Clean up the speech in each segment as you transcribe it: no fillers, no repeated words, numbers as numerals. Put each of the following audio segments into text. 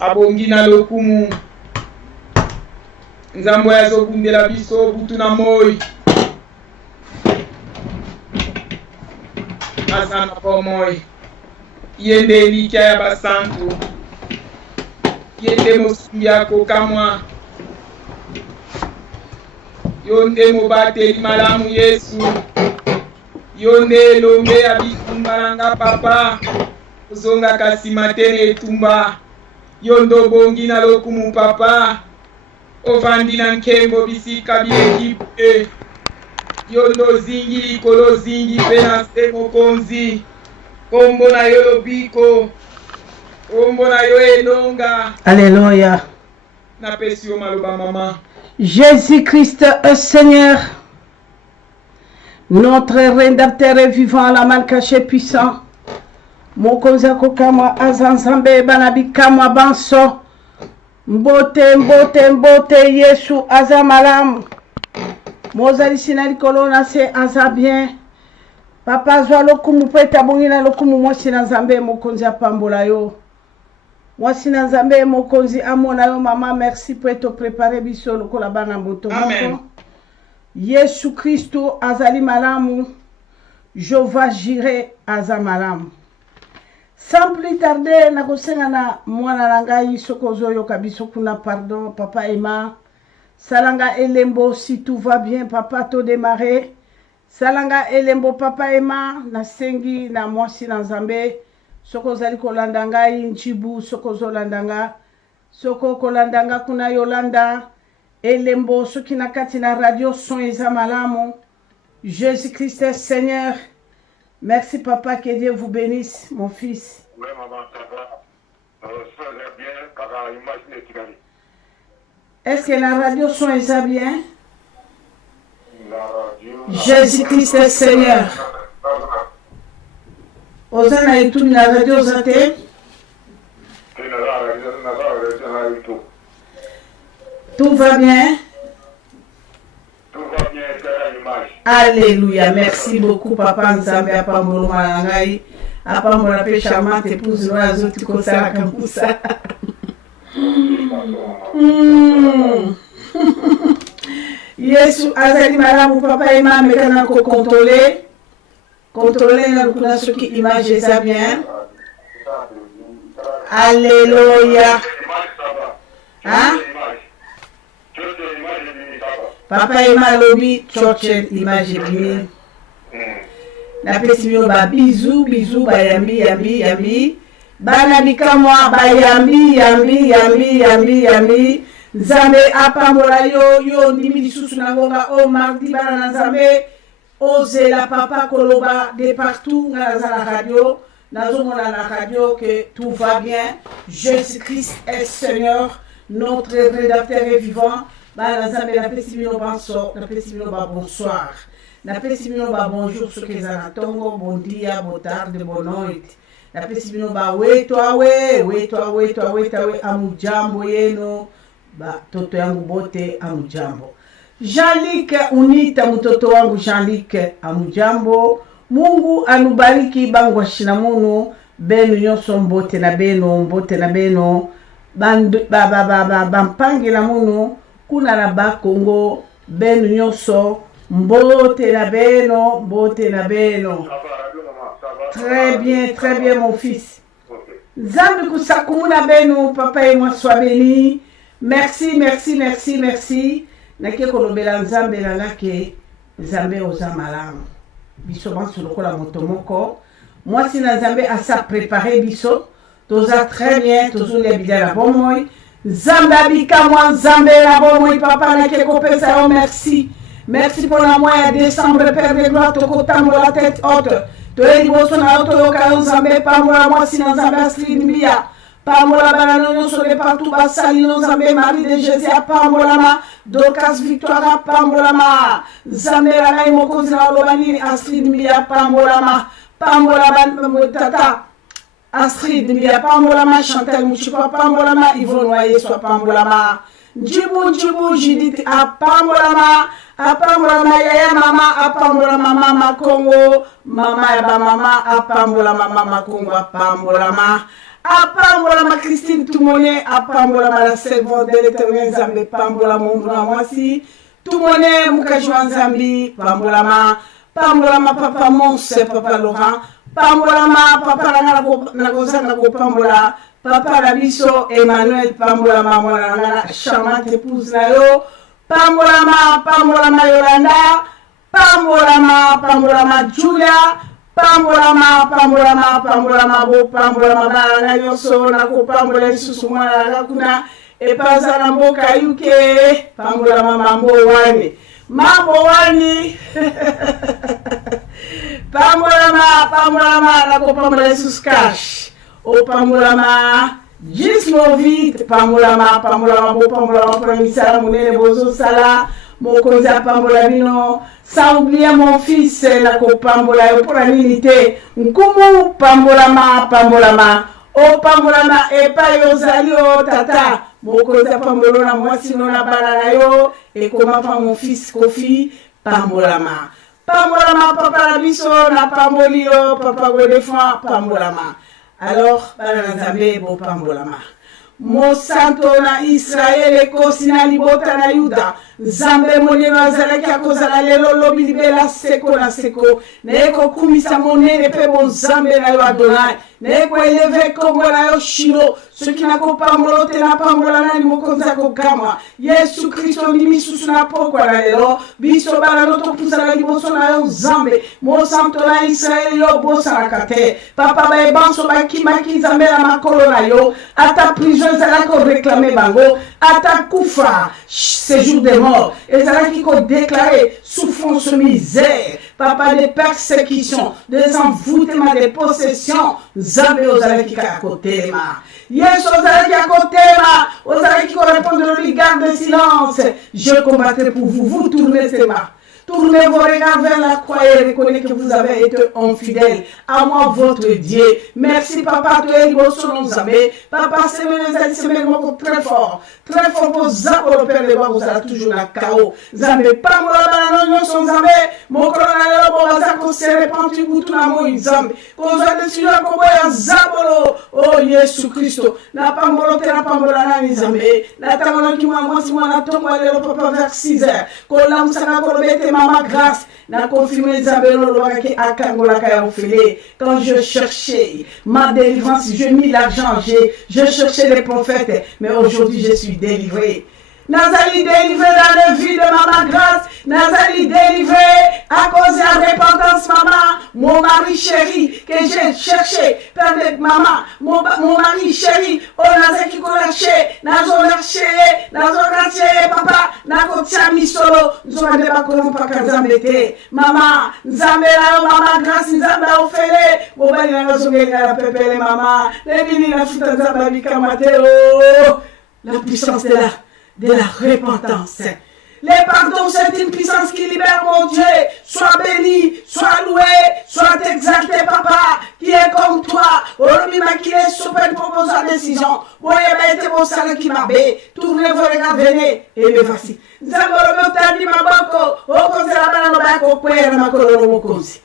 abongi na lokumu nzambo yazokundela biso butu na moi azana po moi yende likia ya basantu yende mosumbi yako kamwa yonde mobateli malamu Yesu yonde lombe ya bitumbalanga papa uzonga kasima tene etumba yondo bongi na lokumu papa ovandi na nkembo bisika biekipe yondo zingi likolo zingi pena semo konzi kombo na yo lobiko kombo na yo enonga. Alléluia. Na pesi yo maloba mama. Jésus-Christ est Seigneur, notre rédempteur est vivant, la mal caché puissant. Mokonza kokama azanzambe banabikama banso. Mbote mbote mbote Yesu azamalam. Mozali sinali kolona se azabien. Papa zwa lokumu peta bongina lokumu mwasi na nzambe mokonzi apambola yo. Mwasi na nzambe mokonzi amona yo mama, merci pour te préparer biso lokola bana moto moko. Yesu Kristo azali malamu. Jehova Jireh azamalamu. Sans plus tarder, nakosenga na mwana langai sokozo yoka biso kuna pardon papa Emma. Salanga elembo si tout va bien papa to démarrer. Salanga elembo papa Emma na sengi na mwasi na nzambe. Soko zali kolanda ngai nchibu soko zolandanga. Soko kolandanga kuna yolanda. Elembo soki na kati na radio son eza malamu. Jésus-Christ est Seigneur. Merci papa, que Dieu vous bénisse, mon fils. Oui, maman, ça va. Ça va bien, par imaginer Kigali. Est-ce que la radio son eza bien? La radio... Jésus-Christ est Seigneur. Ozana et tout, la radio zate. Tout va bien? Tout va bien, c'est l'image. Alléluia, merci beaucoup papa Nzambe apambolo malangai. Apambola pe charmante épouse loa zoti kosala kampusa. Yesu azali malamu papa Emma mekana ko contrôler na kuna soki image eza bien. Alléluia. Hein? Papa Emma lobi church image bien. Na pesi yo ba bisou ba yambi bana bikamwa ba yambi Nzambe apambola yo ndimi lisusu na ngonga o mardi bana na Nzambe ose la papa koloba de partout na la radio nazomona na radio que tout va bien. Jésus-Christ est Seigneur, notre rédempteur est vivant. Bana Nzambe na pesi yo ba bonsoir. Na pesi bino ba bonjour ce que za tongo bon dia bon tarde bon nuit. Na pesi bino ba weto amujambo yeno ba toto yangu bote amujambo. Jean-Luc unita mtoto wangu Jean-Luc amujambo. Mungu anubariki bangu shinamunu benu nyoso mbote na beno bampangi na munu kuna na ba Kongo benu nyoso mbote na beno. Très bien mon fils. Nzambe kusakumuna benu papa et moi sois béni. Merci. Nake kolobela Nzambe nangake Nzambe ozamalamu. Biso bantu lokola motomoko. Moi si na Nzambe asa préparer biso. Toza très bien, tozulia bidala bomoi. Nzambe abika moi Nzambe la bomoi papa nake kopesa yo merci. Merci pour la mois de décembre, Père de gloire, tokotambo la tête haute. Toeli boso na auto yoka Nzambe pambola moi si Nzambe asli mbia. Pambola banano sur les partout basali Nzambe Marie de Jésus pambola ma Dorcas Victoire pambola ma Nzambe la ngai mokozi na lobani asli mbia pambola ma tata Astrid mbia pambola ma Chantal Muchipa pambola ma Yvonne Waye soit pambola ma Njibu Judith apambola ma yaya mama apambola mama Kongo mama ya ba mama apambola mama Kongo apambola ma Christine tout le monde a pambola la servante de l'éternel Zambé, pambola mon moi si. Tout le monde a joué Zambi, pambola ma papa Monse, papa Laurent, pambola ma papa Nago pambola, papa Labiso, Emmanuel, pambola ma la charmante épouse Nayo, pambola ma Yolanda, pambola ma Julia, pambola ma bo, pambola ma Nayoso, Nako pambola Susuma Lakuna, et pas à la mboka yuke, pambola ma mambo wani. Mambo wani. Pambola ma la ko pambola suskash. O pambola ma jismo vite, pambola ma bo, pambola ma promisala munene bozo sala. Mon konza pambola bino, sans oublier mon fils, la ko pambola yo pour la milité. Nkumu pambola ma. O pambola ma e pa yo zali o tata. Mokoza pambolo na mwasi no na banana yo et comment pas mon fils Kofi pambolama papa la biso na pambolio papa go défend pambolama alors banana zambe bo pambolama mo santo na Israël e kosina libota na Yuda zambe moneno azalaki akozala lelo lobi libela seko na seko neko kumisa monene pe bon zambe na yo Adonai neko eleve kongo na yo Shilo soki nakopambola te na pambola nani mokonzi akokama Yesu Kristo ndi misusu na pokwa na lelo biso bana no topusana liboso na yo Nzambe mo santo na Israeli yo bosanaka te papa bayebanso bakimaki Nzambe na makolo na yo ata prison ezalaki koreklame bango ata kufa séjour de mort ezalaki kodéclare souffrance misère papa des persécutions des envoûtements des possessions Nzambe ozalaki kaka kotema Yesu ozalaki akotema ozalaki korépondre le regard de silence je combattrai pour vous vous tournez ces mains. Tournez vos regards vers la croix et reconnaissez que vous avez été infidèle à moi, votre Dieu. Merci, papa, tu es papa, c'est très fort pour Zabo, le Père de Bois, vous allez toujours la chaos. Zambé, pas moi, la son Zambé, mon colonel, bon, Zako, c'est répandu, vous tout la mouille, Zambé. Qu'on soit dessus, la Koboya, Zabolo, oh, Jésus Christ, n'a pas moloté, n'a pas molana, Zambé, n'a pas molana, qui m'a moi, si moi, n'a pas molana, le papa, vers 6 heures, qu'on l'a moussana, qu'on l'a Mama grâce n'a confirmé quand je cherchais ma délivrance, je mis l'argent, je cherchais les prophètes, mais aujourd'hui je suis délivré. Nazali délivré dans la vie de Maman Grâce. Nazali délivré à cause de la repentance, maman. Mon mari chéri que j'ai cherché, père de maman. Mon mari chéri, oh Nazaki Kolaché, Nazoraché, papa, Nakotiami solo, Nzomade Bakolon Pakazambete. Maman, Nzambela, Maman Grâce, Nzamba Ofele, Mobali Nazongela, Pepele, maman. Les la futa Nzambabika Mateo. La puissance est là. De la repentance. Les pardons, c'est une puissance qui libère mon Dieu. Sois béni, sois loué, sois exalté, papa, qui est comme toi. Oromima qui est super pour vos décisions. Voyez, mettez vos salles qui m'abaissent. Tournez vos regards, venez et me voici. Zamboro tandi maboko, okoze la bana no bako kwera makolo mokozi.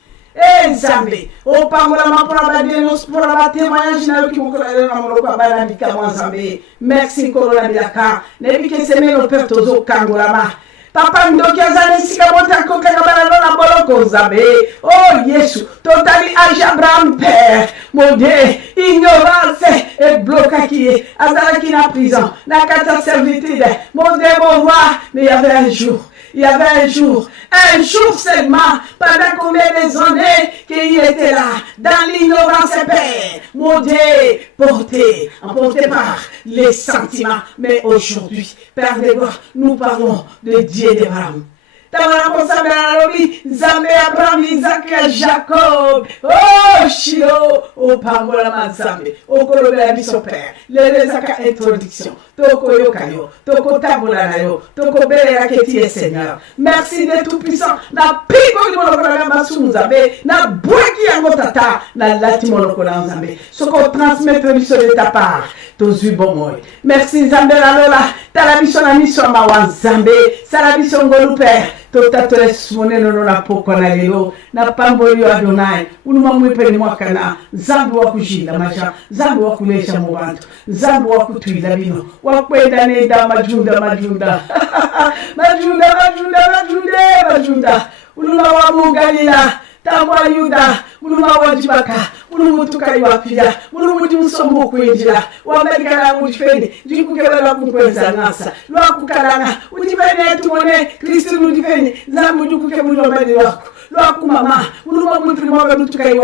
Nzambe o pambola mapora badenos pour la témoignage na ki moko na moloko abana bika Nzambe merci kolola bilaka nebi ke seme no père tozo kangolama papa ndoki azali sika bota ko kangabana na boloko Nzambe oh Yesu totali age Abraham père mon Dieu ignorance et blocaki azala ki na prison na kata servitude mon Dieu mon roi mais il y avait un jour seulement, pendant combien des années qu'il était là, dans l'ignorance, Père, mon Dieu, emporté par les sentiments. Mais aujourd'hui, Père de gloire, nous parlons de Dieu d'Abraham. Nzambe Abraham, Isaac, Jacob, oh Shilo, oh Pambola Nzambe, oh Kolobela Biso Père, les introduction, Toko Yokayo, Toko Tabulanayo, Toko Bela Keti Seigneur. Merci de tout-puissant, na pico di Monokola Masu Nzambe, na Bouaki Angotata, na Lati Monokola Nzambe, ce qu'on transmettre Biso de ta part, Tozu Bomoy. Merci Nzambe la Lola, Talabiso na Miso Mawa Nzambe, Salabiso Ngolu Père. totatoles moneno no na poko na lelo na pamboli wa Adonai unuma mwepeni mwakana zambi wa kujila maja zambi wa kulesha mu bantu zambi wa kutwila bino wakwenda nenda majunda majunda unuma wa mungalila tambwa yuda unuma wa jibaka unumu tukai wapia unumu jimusombo kwenjira wambadikana mujifeni jikukebala kunkweza nasa lwa kukalana ujifeni tumone Kristo nujifeni zambu jukuke mujobali wako lwa kumama unuma mutri mwaga utukai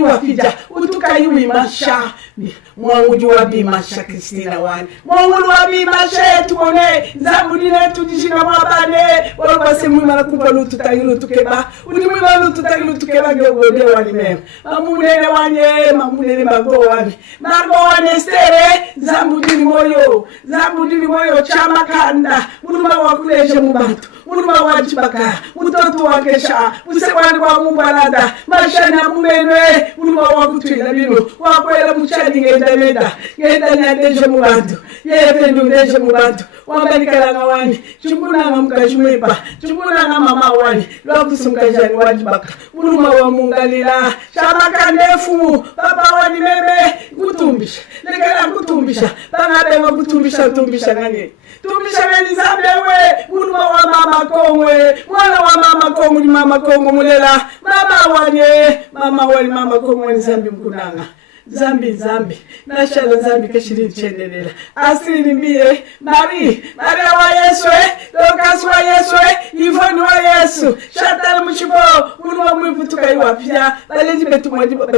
wapia utukai wimasha mwangu wa bimasha Kristina wani mwangu wa bimasha tumone zambu dine tujishina mwabane walubase mwimana kumbalu tutakeba unimwimalu tutakeba ngewode wani mema mamunene mamunene mago wane stere zambu dini moyo chama kanda munuma wakuleje mubantu munuma wajibaka mutoto wakesha musekwani kwa mumbalanda mashana mumenwe munuma wakutwila bino wakwela muchani ngenda nyadeje mubantu yefendu ndeje mubantu wambalikala wani chukunanga mukashumwepa chukunanga mama wani lwakusumkajani wajibaka munuma wa mungalila chama kandefu papa wani meme kutumbisha lekala kutumbisha bangabe kutumbisha ngani tumbisha ngani zambewe munuma wa mama kongwe mwana wa mama kongo ni mama kongo mulela mama kongwe ni zambi mkunanga zambi nashala zambi kashiri chendelela asiri mbiye Maria wa Yesu Lucas wa Yesu Yvonne wa Yesu Chantal Mushibo munwa mwivutuka iwapia baleji betu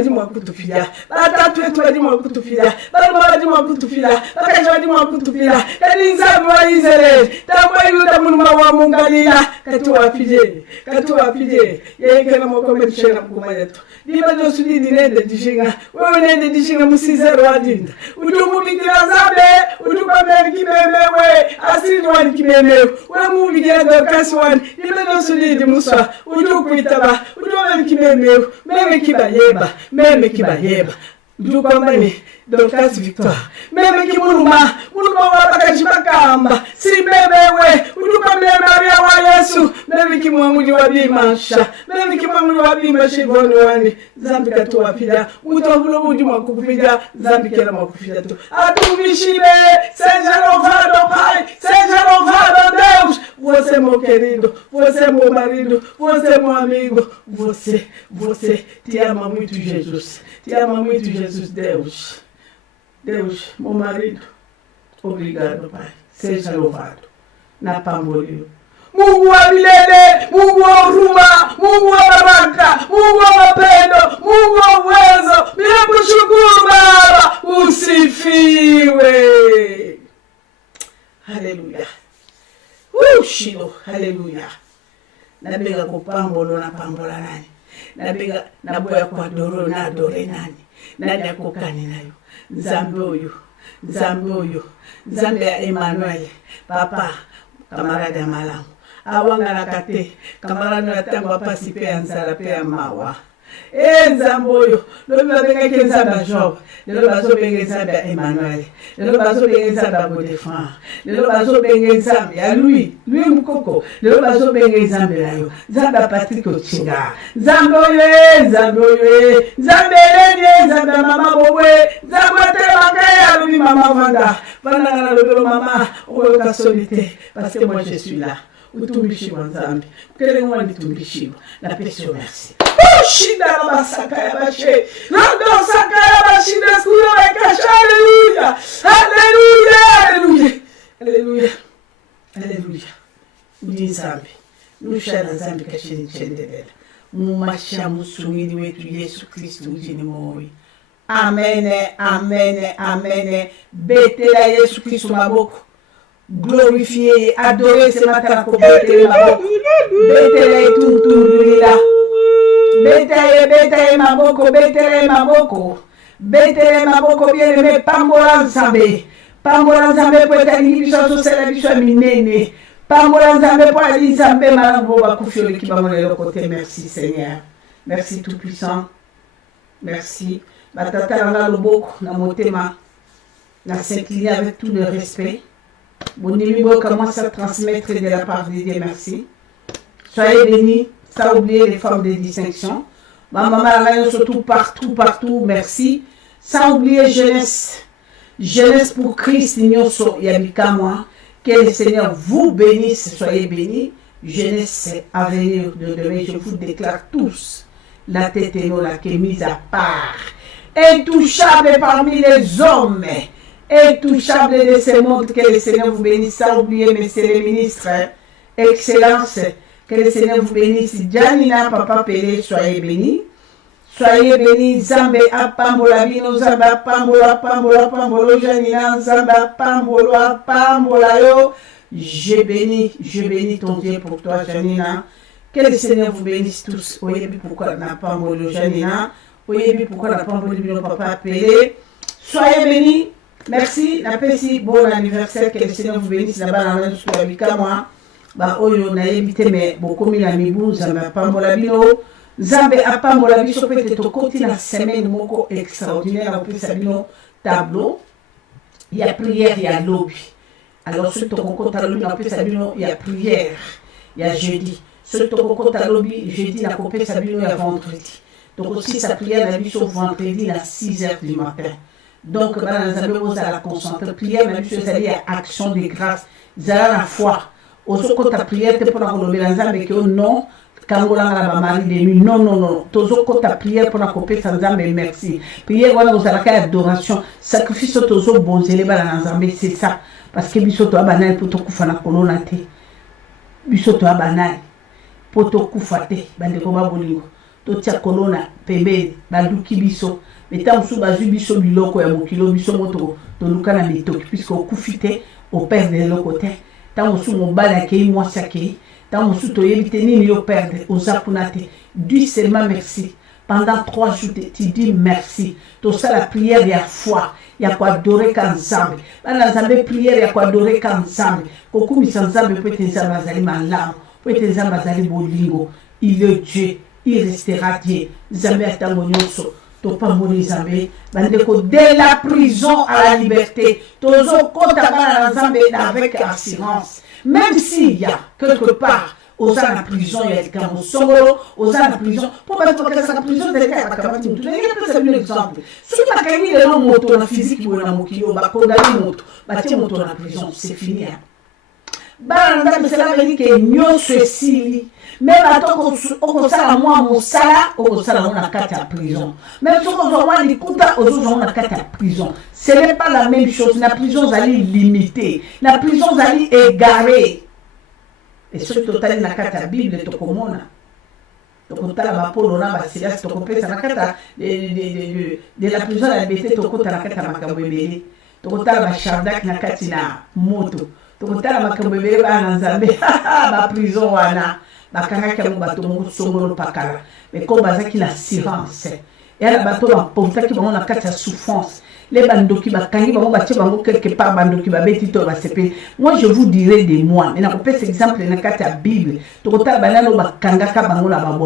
mwa kutufia batatu wetu mwa kutufia bali mwa kutufia bakaji mwa kutufia kani zambi wa Israel tamwa yuda munwa wa mungalila katuwapije yeye kana mwakombe tshena mkuma yetu diba josudi nende dishinga wewe nende dishinga musizero wadinda udumubikira zambe udukomere kimemewe asiri wani kimemewe wewe mubikira dokasi wani diba josudi musa udukwitaba udumubikira kimemewe meme kibayeba udukomere dokasi Victoire meme kimunuma wakajibakamba si memewe udukomere Maria wa Yesu meme kimwamuji wa bimasha Yvonne wani zambi katuwapida utovulo udi mwakupida zambi kela mwakupida tu atumishile seja louvado Pai, seja louvado Deus, você meu querido, você meu marido, você meu amigo, você te ama muito Jesus, Deus, meu marido, obrigado Pai, seja louvado na Pambolio. Mungu wa milele, Mungu wa huruma, Mungu wa baraka, Mungu wa mapendo, Mungu wa uwezo. Ninakushukuru Baba, usifiwe. Haleluya. Shilo, haleluya. Nabega kupambolo na pambola nani. Nabega naboya kwa doro na adore nani. Nani akokani nayo. Nzambe ya Emmanuel, Papa, kamarada ya malamu. Awanga nakate kamarano ya tango apasi pe anzala pe amawa nzamboyo lobi babenga ke nzamba Job lelo bazobenga nzamba ya Emmanuel lelo bazobenga nzamba ya Godefroid lelo bazobenga nzamba ya Louis Mukoko lelo bazobenga nzamba yayo nzamba ya Patrick Ochinga nzamboyo nzambe lenye nzamba mama bobwe nzamba te makaya lobi mama vanda na lobelo mama oyoka solite parce que moi je suis là. Utumbishiwa nzambi kele ngwani tumbishiwa na peso merci shinda la basaka ya bashe nando saka ya bashinda skulo ekasha haleluya ndi nzambi nushana nzambi kashini chendelela mumasha musumiri wetu Yesu Kristo ujini moyo amen betela Yesu Kristo maboko glorifier, adorer ce matin pour bétailler tuntundulila bétailler maboko bien aimé pambola nzambe po etali biso tosala biso minene pambola nzambe po ali nzambe malamu bakufioli kibango lelo kote. Merci Seigneur, merci tout puissant, merci batata nanga loboko na motema na s'incliner avec tout le respect. Mon numéro commence à transmettre de la part de Dieu, merci. Soyez bénis, sans oublier les femmes de distinction. Ma maman, surtout partout, merci. Sans oublier jeunesse. Jeunesse pour Christ, Nyoso Yabika-moi. Que le Seigneur vous bénisse, soyez bénis. Jeunesse à venir de demain, je vous déclare tous la tête et la qui est mise à part. Intouchable parmi les hommes. Intouchable de ce monde, que le Seigneur vous bénisse. Sans oublier, messieurs les ministres, Excellence, que le Seigneur vous bénisse. Janina, Papa Pélé, soyez bénis. Soyez bénis, Zambé, Apambola, Bino, Zamba, Apambola, Janina, Zamba, Apambola, yo. Je bénis ton Dieu pour toi, Janina. Que le Seigneur vous bénisse tous. Voyez pourquoi on n'a pas molo, Janina. Voyez pourquoi on n'a pas molo, Papa Pélé. Soyez bénis. Merci. Napesi, bon anniversaire. Que le Seigneur vous bénisse. Là-bas, on a un moi. Bah, oyo na yebite mais beaucoup mila mibu Zambé Apambola bino Zambé Apambola biso peut-être tokoti na semaine moko extraordinaire au sabino tableau il y a prière il y a lobby alors ce tokoko tableau na peut sabino il y a prière il y a jeudi ce tokoko tableau jeudi na kopé sabino il y a vendredi donc aussi sa prière la biso vendredi à 6h du matin donc bana Zambé vous à la concentrer prière même biso ça dit action de grâce zala la foi Ozo kota prière te pona kolobela Nzambe ke non kangolanga ba mari de nuit non tozo kota prière pona kopesa Nzambe merci prière wana ozalaka adoration sacrifice tozo bonzele bala na Nzambe c'est ça parce que biso to abanai poto kufa na kolona te biso to abanai poto kufa te bande ko ba bolingo to tia kolona pembe baluki biso meta musu bazu biso biloko ya mokilo biso moto to lukana mitoki puisque okufite au père de l'autre tant que mon bal qui moi ça qui tant que tu es tenu yo perdre aux apunate dis seulement merci pendant 3 jours tu dis merci tout ça la prière il y a foi il y a quoi adorer ensemble dans Nzambe prière il y a quoi adorer ensemble koku misanzambe peut être Nzambe malamu peut être Nzambe bolingo il est Dieu il restera Dieu Nzambe atango nyonso de la prison à la liberté, avec assurance. Même s'il y a quelque part, aux la prison, il y a des camps solo, aux la prison, pour mettre la prison, il y a un exemple. Si tu as gagné le moto, la physique, tu as condamné moto, la prison, c'est fini. C'est la vérité que nous sommes même attends qu'on sala moi mon sala on sala on a 4 prison même si on doit l'écouter on a 4 prison ce n'est pas la même chose la prison allait limitée la prison allait égarée et ce total na 4 bible to komona to kotala ba polo na ba silas to kopesa na 4 de la prison à la liberté to kotala 4 makambo ebele to kotala ba shardak na katina moto to kotala makambo ebele ba na Nzambe ba prison wana bakanga kya bato mo songolo pakala mais comme bazaki la silence et la bato ba ponta ki ba na kati ya souffrance les bandoki bakangi ba ba tche bango quelque part bandoki ba beti to ba sepe moi je vous dirai de moi mais na ko pesa exemple na kati ya bible to kota banano bakanga ka bango na ba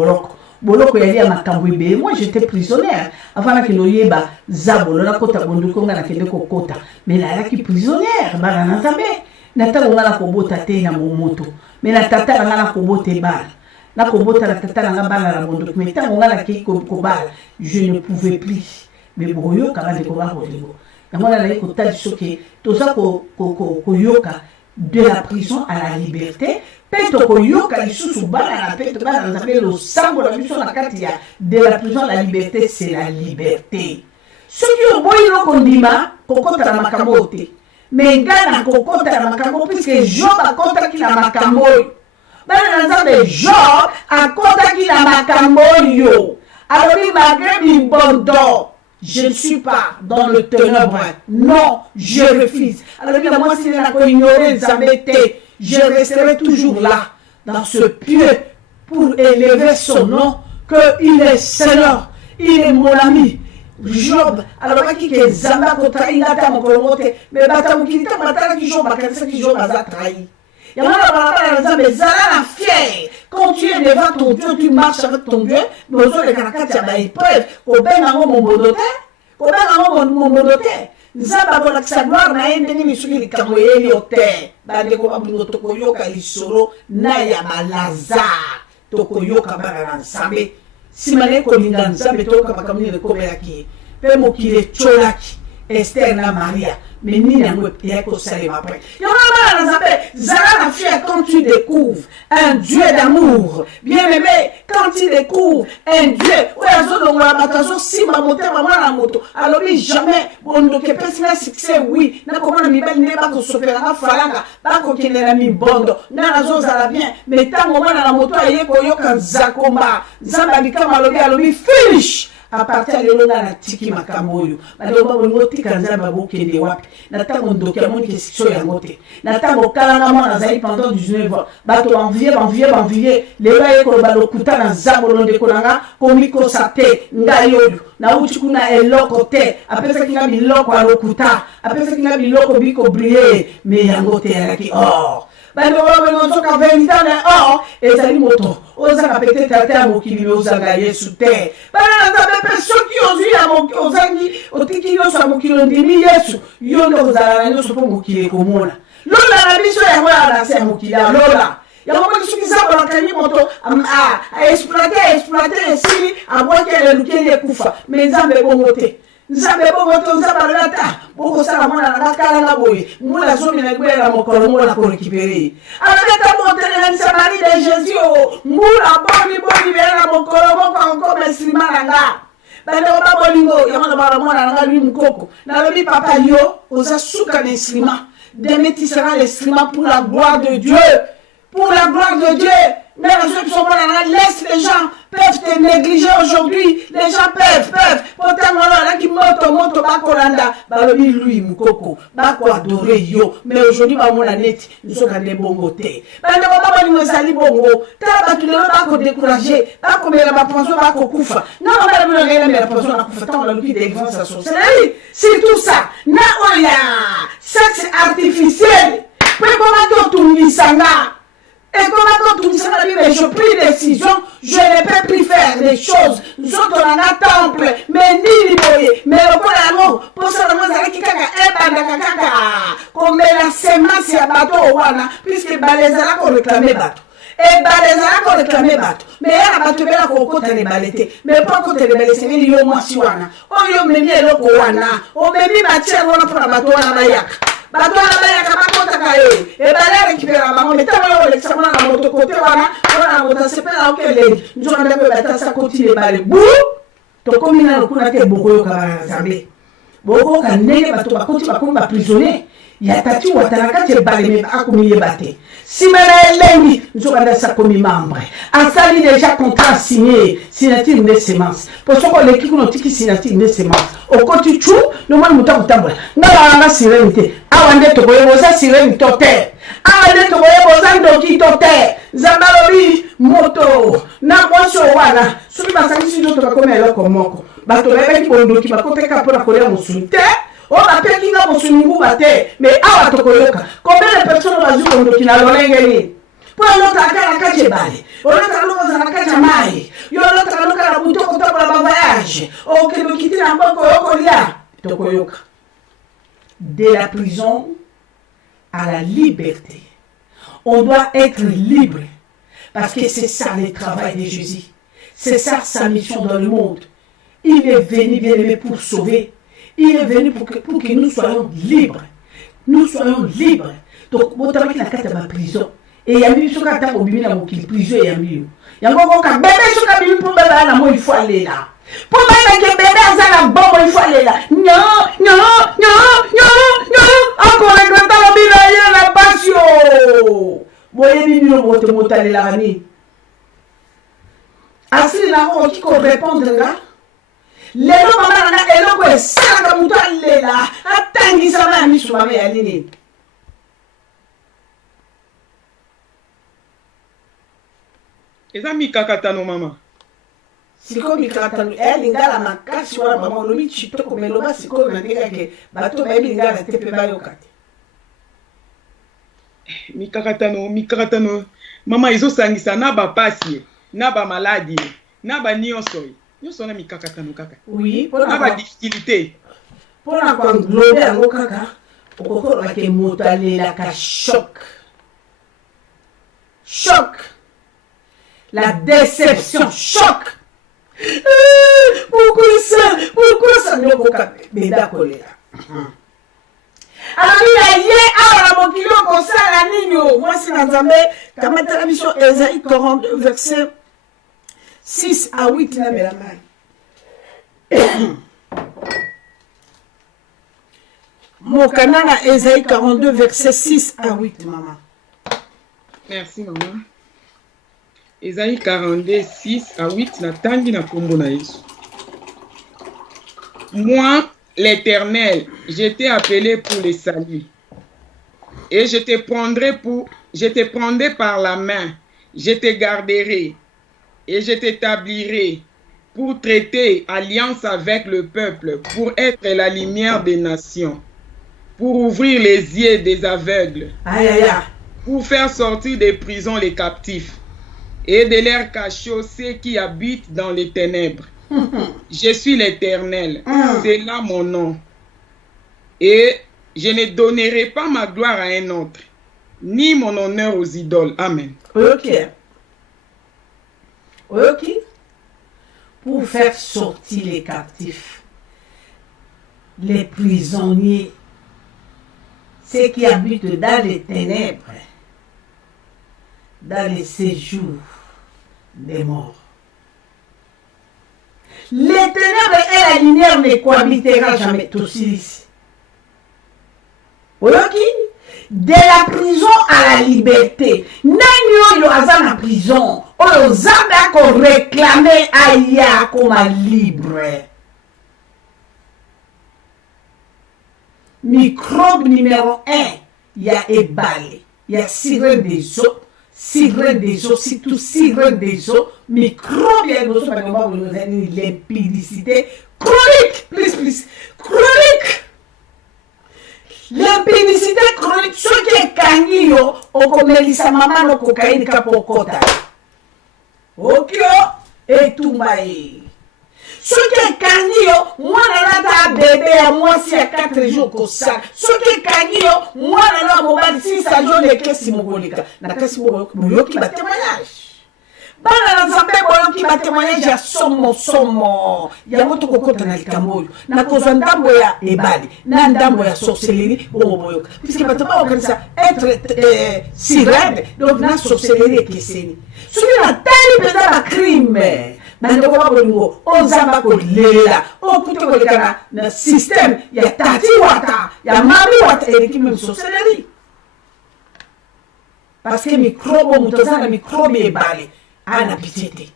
boloko ya lia makambo ebe moi j'étais prisonnière avant na kino yeba zabolo na kota bonduko nga na kende ko kota mais la ki prisonnière ba na Nzambe na tala ngala ko bota te na momoto mais la tata ngala ko bote bal na ko bota la tata ngala bala la bonduko mais ta ngala ki ko bal je ne pouvais plus mais boyo ka bande ko ba bolingo ngala na ko tali soke to za ko yoka de la prison à la liberté peto ko yoka lisusu bala na peto bala na Nzambe lo sango la mission na kati ya de la prison à la liberté c'est la liberté ce qui est boyo ko ndima ko kota na makambo te mais ngana kokota na makambo puisque Job akota ki na makambo bana Nzambe Job akota ki na makambo yo alors malgré l'ibondon je ne suis pas dans le ténèbre non je refuse alors moi si la ko ignorer Nzambe te je resterai toujours là dans ce pieu pour élever son nom que il est Seigneur il est mon ami Job alors qui que Zamba ko trahinga ta mokolomote mais bata mukita batala ki Job bakanisa ki Job aza trahi yamana bala Nzambe zala fier quand tu es devant ton Dieu tu marches avec ton Dieu mais aux autres kanakati ya ba épreuve ko benga ngo mombodote Nzamba ko la sa gloire na ende ni misuki likambo yeli ote bande ko abungo to ko yoka lisoro na ya balazar tokoyoka bana na nzambe simane kolinga nzambe toyoka makambo nini ekomelaki mpe mokili etiolaki Esther na Maria mais nini yango eyaki kosalema après yango bana na nzambe zala na fier quand tu découvres un Dieu d'amour bien aimé quand tu découvres un Dieu oyo azolongola bato azosimba motema mwana na moto alobi jamais bondoke epesi na succès oui nakomona mibali nde bakosopelanga falanga bakokende na mibondo nga nazozala bien mais ntango mwana na moto aye koyoka nzakomba nzambe abikama alobi finish à partir de là na tiki makambo oyo balomba bolingo tika nzambe abokende wapi na ntango ndoki amoni kesitio yango te na ntango okalanga mwana azali pendant 19 ans bato banvie lelo aye koloba lokuta na nzambe olondeko nanga komikosa te ngai oyo nauti kuna eloko te apesaki nga biloko ya lokuta apesaki nga biloko bikobrie me yango te yalaki or bando babengozoka 20 ans na or ezali moto ozanga peut-être ate ya mokili me ozanga yesu te bana na nzambe mpe soki ozwi ya ozangi otiki nyonso ya mokili ondimi yesu yo nde ozala na nyonso mpo mokili ekomona lola na biso yango ya nase ya mokili alola yango maki soki nzambe akangi moto aexploite esili abwaki elelukeli ekufa me nzambe bongo te nzambe bongo te nzambe alobi ata bokosala mwana nanga kalanga boye mbula zomi na libwela na mokolo ngo na korekipere alobi ata motelenganisa mari de jésus o mbula boni bela na mokolo moko encore mesima nanga bandeko babolingo yango na bala mwana nanga lui mukoko nalobi papa yo oza suka na instrument démétissera l'instrument pour la gloire de Dieu pour la gloire de Dieu. Mais laisse les gens peuvent te négliger aujourd'hui. Les gens peuvent. Pourtant, voilà, qui moto, bakolanda, balobi lui, mukoko, bako adoré yo. Mais aujourd'hui, ba mon net, nous sommes des bongo te. Bande baba ni mozali bongo. Tala batu le bako décourager, bako mela ba pension bako kufa. Non, baba mi ngela mela pension na kufa. Tant la luki des grands associés. C'est tout ça. Na oya, sexe artificiel. Pe comment to tungisanga. Et comment tout ça, mais je pris décision, je n'ai pas pu faire des choses. Nous sommes dans un temple, mais ni liboye, mais au point d'amour, pour ça, nous avons dit qu'on met la sémence à bateau, puisque Balézala qu'on réclamait bateau. Et Balézala qu'on réclamait bateau. Mais elle a battu bien qu'on compte les baletés. Mais pas qu'on les baletés, c'est les yomoisiwana. On y a mis les locoana. On met mis matière pour la bateau à la mayak. Bato na baya kama kota kae e bala récupérer bango metama yo l'examen na moto côté wana wana moto sepela okele njo na ndeko bata sa continue bale bu to komina lokuna te boko yo kaba zambe boko ka ndenge bato bakoti bakomba prisonnier ya tati wataraka te bale me akomiye bate simela elengi njo banda sa komi membre asali déjà contrat signé signature de semence pour soko leki kuno tiki signature de semence okoti chu no mwana mutaku tambola ngala nga sérénité awande to boza sérénité te awande to boza ndoki to te zambalobi moto na kwaso wana soki basangisi ndoto bakome eloko moko bato bayebaki bondoki bakoteka mpona kolia mosuni te o bapeki nga mosuni nguba te mais awa tokoyoka combien de personnes bazwi bondoki na lolenge nini mpo olotaka na kati ebale olotaka lokoza na kati ya mai yo olotaka loka na butu okotambola bavoyage okende okiti na mboko okolia tokoyoka de la prison à la liberté. On doit être libre parce que c'est ça le travail de Jésus. C'est ça sa mission dans le monde. Il est venu bien aimé pour sauver. Il est venu pour que nous soyons libres. Nous soyons libres. Donc, vous avez la carte de ma prison. Et il y a mis sur la table au milieu de la prison. Il y a mis. Il y a un bébé sur la Bible pour bébé, il faut aller là. Pour bébé, bébé, il faut aller là. Non. Encore un grand temps, il y a la passion. Voyez, il y a un motel là. Assis là, on qui peut répondre là. Les gens maman na eloko esaka mutu alela atangisa na misu mame ya nini eza mikakatano mama siko mikakatano lingala makasi wana mama olobi chitoko meloba siko na ndeka ke bato ba lingala tepe ba yokate mikakatano mama ezosangisa na bapasi na ba maladi na ba nyonso nyonso na mikakatano kaka oui na ba difficulté pona kwa nglobe yango kaka okokolo ke motalela ka choc La déception, choc. Pourquoi ça ne peut pas bébé colère. Alors il y a un kilo comme ça la ligne. Moi c'est dans Zambé, quand même la mission Ésaïe 42 verset 6 à 8 la main. Mon canal à Ésaïe 42 verset 6 à 8 maman. Merci maman. Ésaïe 42 6 à 8 na tangi na kombo na Yesu. Moi l'Éternel, je t'ai appelé pour le salut. Et je te prendrai par la main, je te garderai et je t'établirai pour traiter alliance avec le peuple, pour être la lumière des nations, pour ouvrir les yeux des aveugles, pour faire sortir des prisons les captifs et de leurs cachots ceux qui habitent dans les ténèbres. Je suis l'Éternel, c'est là mon nom. Et je ne donnerai pas ma gloire à un autre, ni mon honneur aux idoles. Amen. Ok. Pour faire sortir les captifs, les prisonniers, ceux qui habitent dans les ténèbres, dans les séjours des morts. Les ténèbres et la lumière ne cohabiteront jamais tous ici. De la prison à la liberté. Nani yo aza na prison. Oyo zambe ako réclamer aya comme libre. Microbe numéro 1, il y a éballé. Il y a cigarette des eaux. Cigarette des eaux, si tout cigarette des eaux, microbe, il y a l'impudicité chronique. Plus. Chronique. L'impudicité chronique, ce qui est kangiyo, on commence sa maman no cocaïne kapokota. Ok, et tout maï. Ce qui est kangiyo, moi nana bébé à moi si à 4 jours comme ça. Ce qui est kangiyo, moi nana mobile si ça joue les caisses mogolika. Na caisse moyoki ba témoignage. Bana nzambe boyoki ba témoignage ya somo. Ya moto kokota na likambo. Na kozwa ndambo ya ebali, na ndambo ya sorcellerie boyoka. Puisque ba taba okanisa être sirène, donc na sorcellerie keseni. Ce qui na tali pesa ba crime. Bandeko babolingo ozamba kolela okuti kolekana na système ya tati wata ya mami wata eleki même sorcellerie parce que microbe mutoza na microbe ebale ana pitete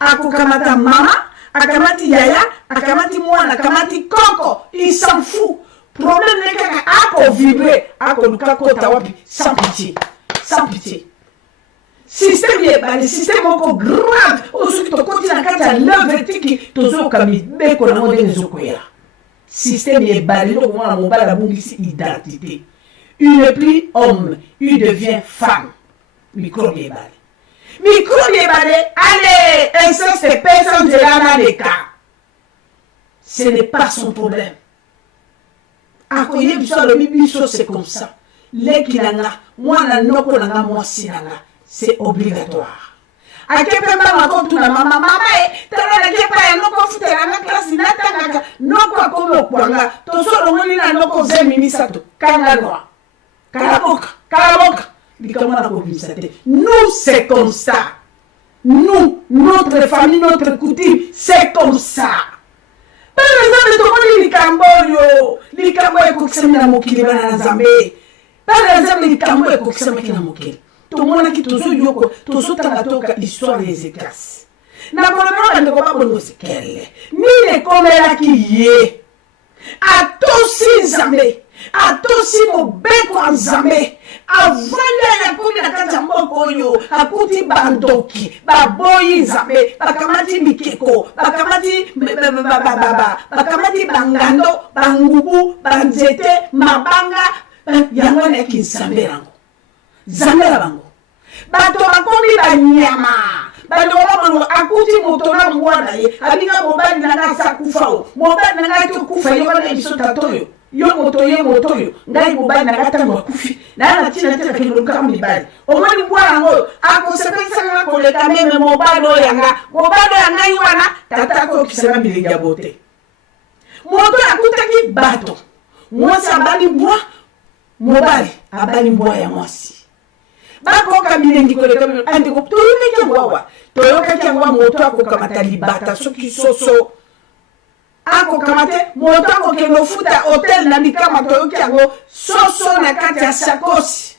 akokamata mama akamati yaya akamati mwana akamati koko il s'en fout problème n'est kaka ako vibrer ako luka kota wapi sans pitié système yebale système moko grave osuki tokoti na kati ya levetiki tozokami beko na ngo ndenge ezokwela système yebale loko mwana mobali abungisi identité il n'est plus homme il devient femme microbe yebale allez inceste personne de l'ana des cas ce n'est pas son problème akoye biso alobi biso c'est comme ça leki nanga mwana noko nanga mwasi nanga c'est obligatoire. A quel moment on compte la maman, t'as la guerre, non confité à la classe, n'attends non quoi comme au point, ton sol au moins n'a non causé minisato, canaloa, caraboca, dit comment on a compris. Nous, c'est comme ça. Nous, notre famille, notre coutume, c'est comme ça. Par exemple, tout le monde dit Likambo est coxé na mokili bana Nzambe. Par exemple, Likambo est coxé na mokili. Tout le monde qui toujours yoko, tout ce temps la histoire des éclases. Na kolomela ndeko babongo sekele. Mine komela ki ye. Atosi Nzambe. Atosi mobeko Nzambe. Avanda ya komi na kati ya mboko oyo, akuti bandoki, baboyi Nzambe, bakamati mikeko, bakamati bakamati bangando, bangubu, banzete, mabanga, yango na ki Nzambe rango. Zamela bango. Bato bakomi banyama. Bato bakomi akuti motona mwana ye. Abinga mobali nanga sakufa o. Mobali nanga to kufa yo na biso tatoyo. Yo motoyo. Ngai mobali nanga tango kufi. na tina kiluluka mibali omoni bwana ngo akonsepensa nga koleka meme mobalo yanga iwana tata ko kisanga bilinga bote moto akutaki bato mwasi abali mbwa mobali abali mbwa ya mwasi bakoka bilengi koleka andiko toyoka kyangwa toyoka kyangwa moto akokamata libata soki soso akokamate moto akokende futa hotel na mikama toyoki yango soso na kati ya sakosi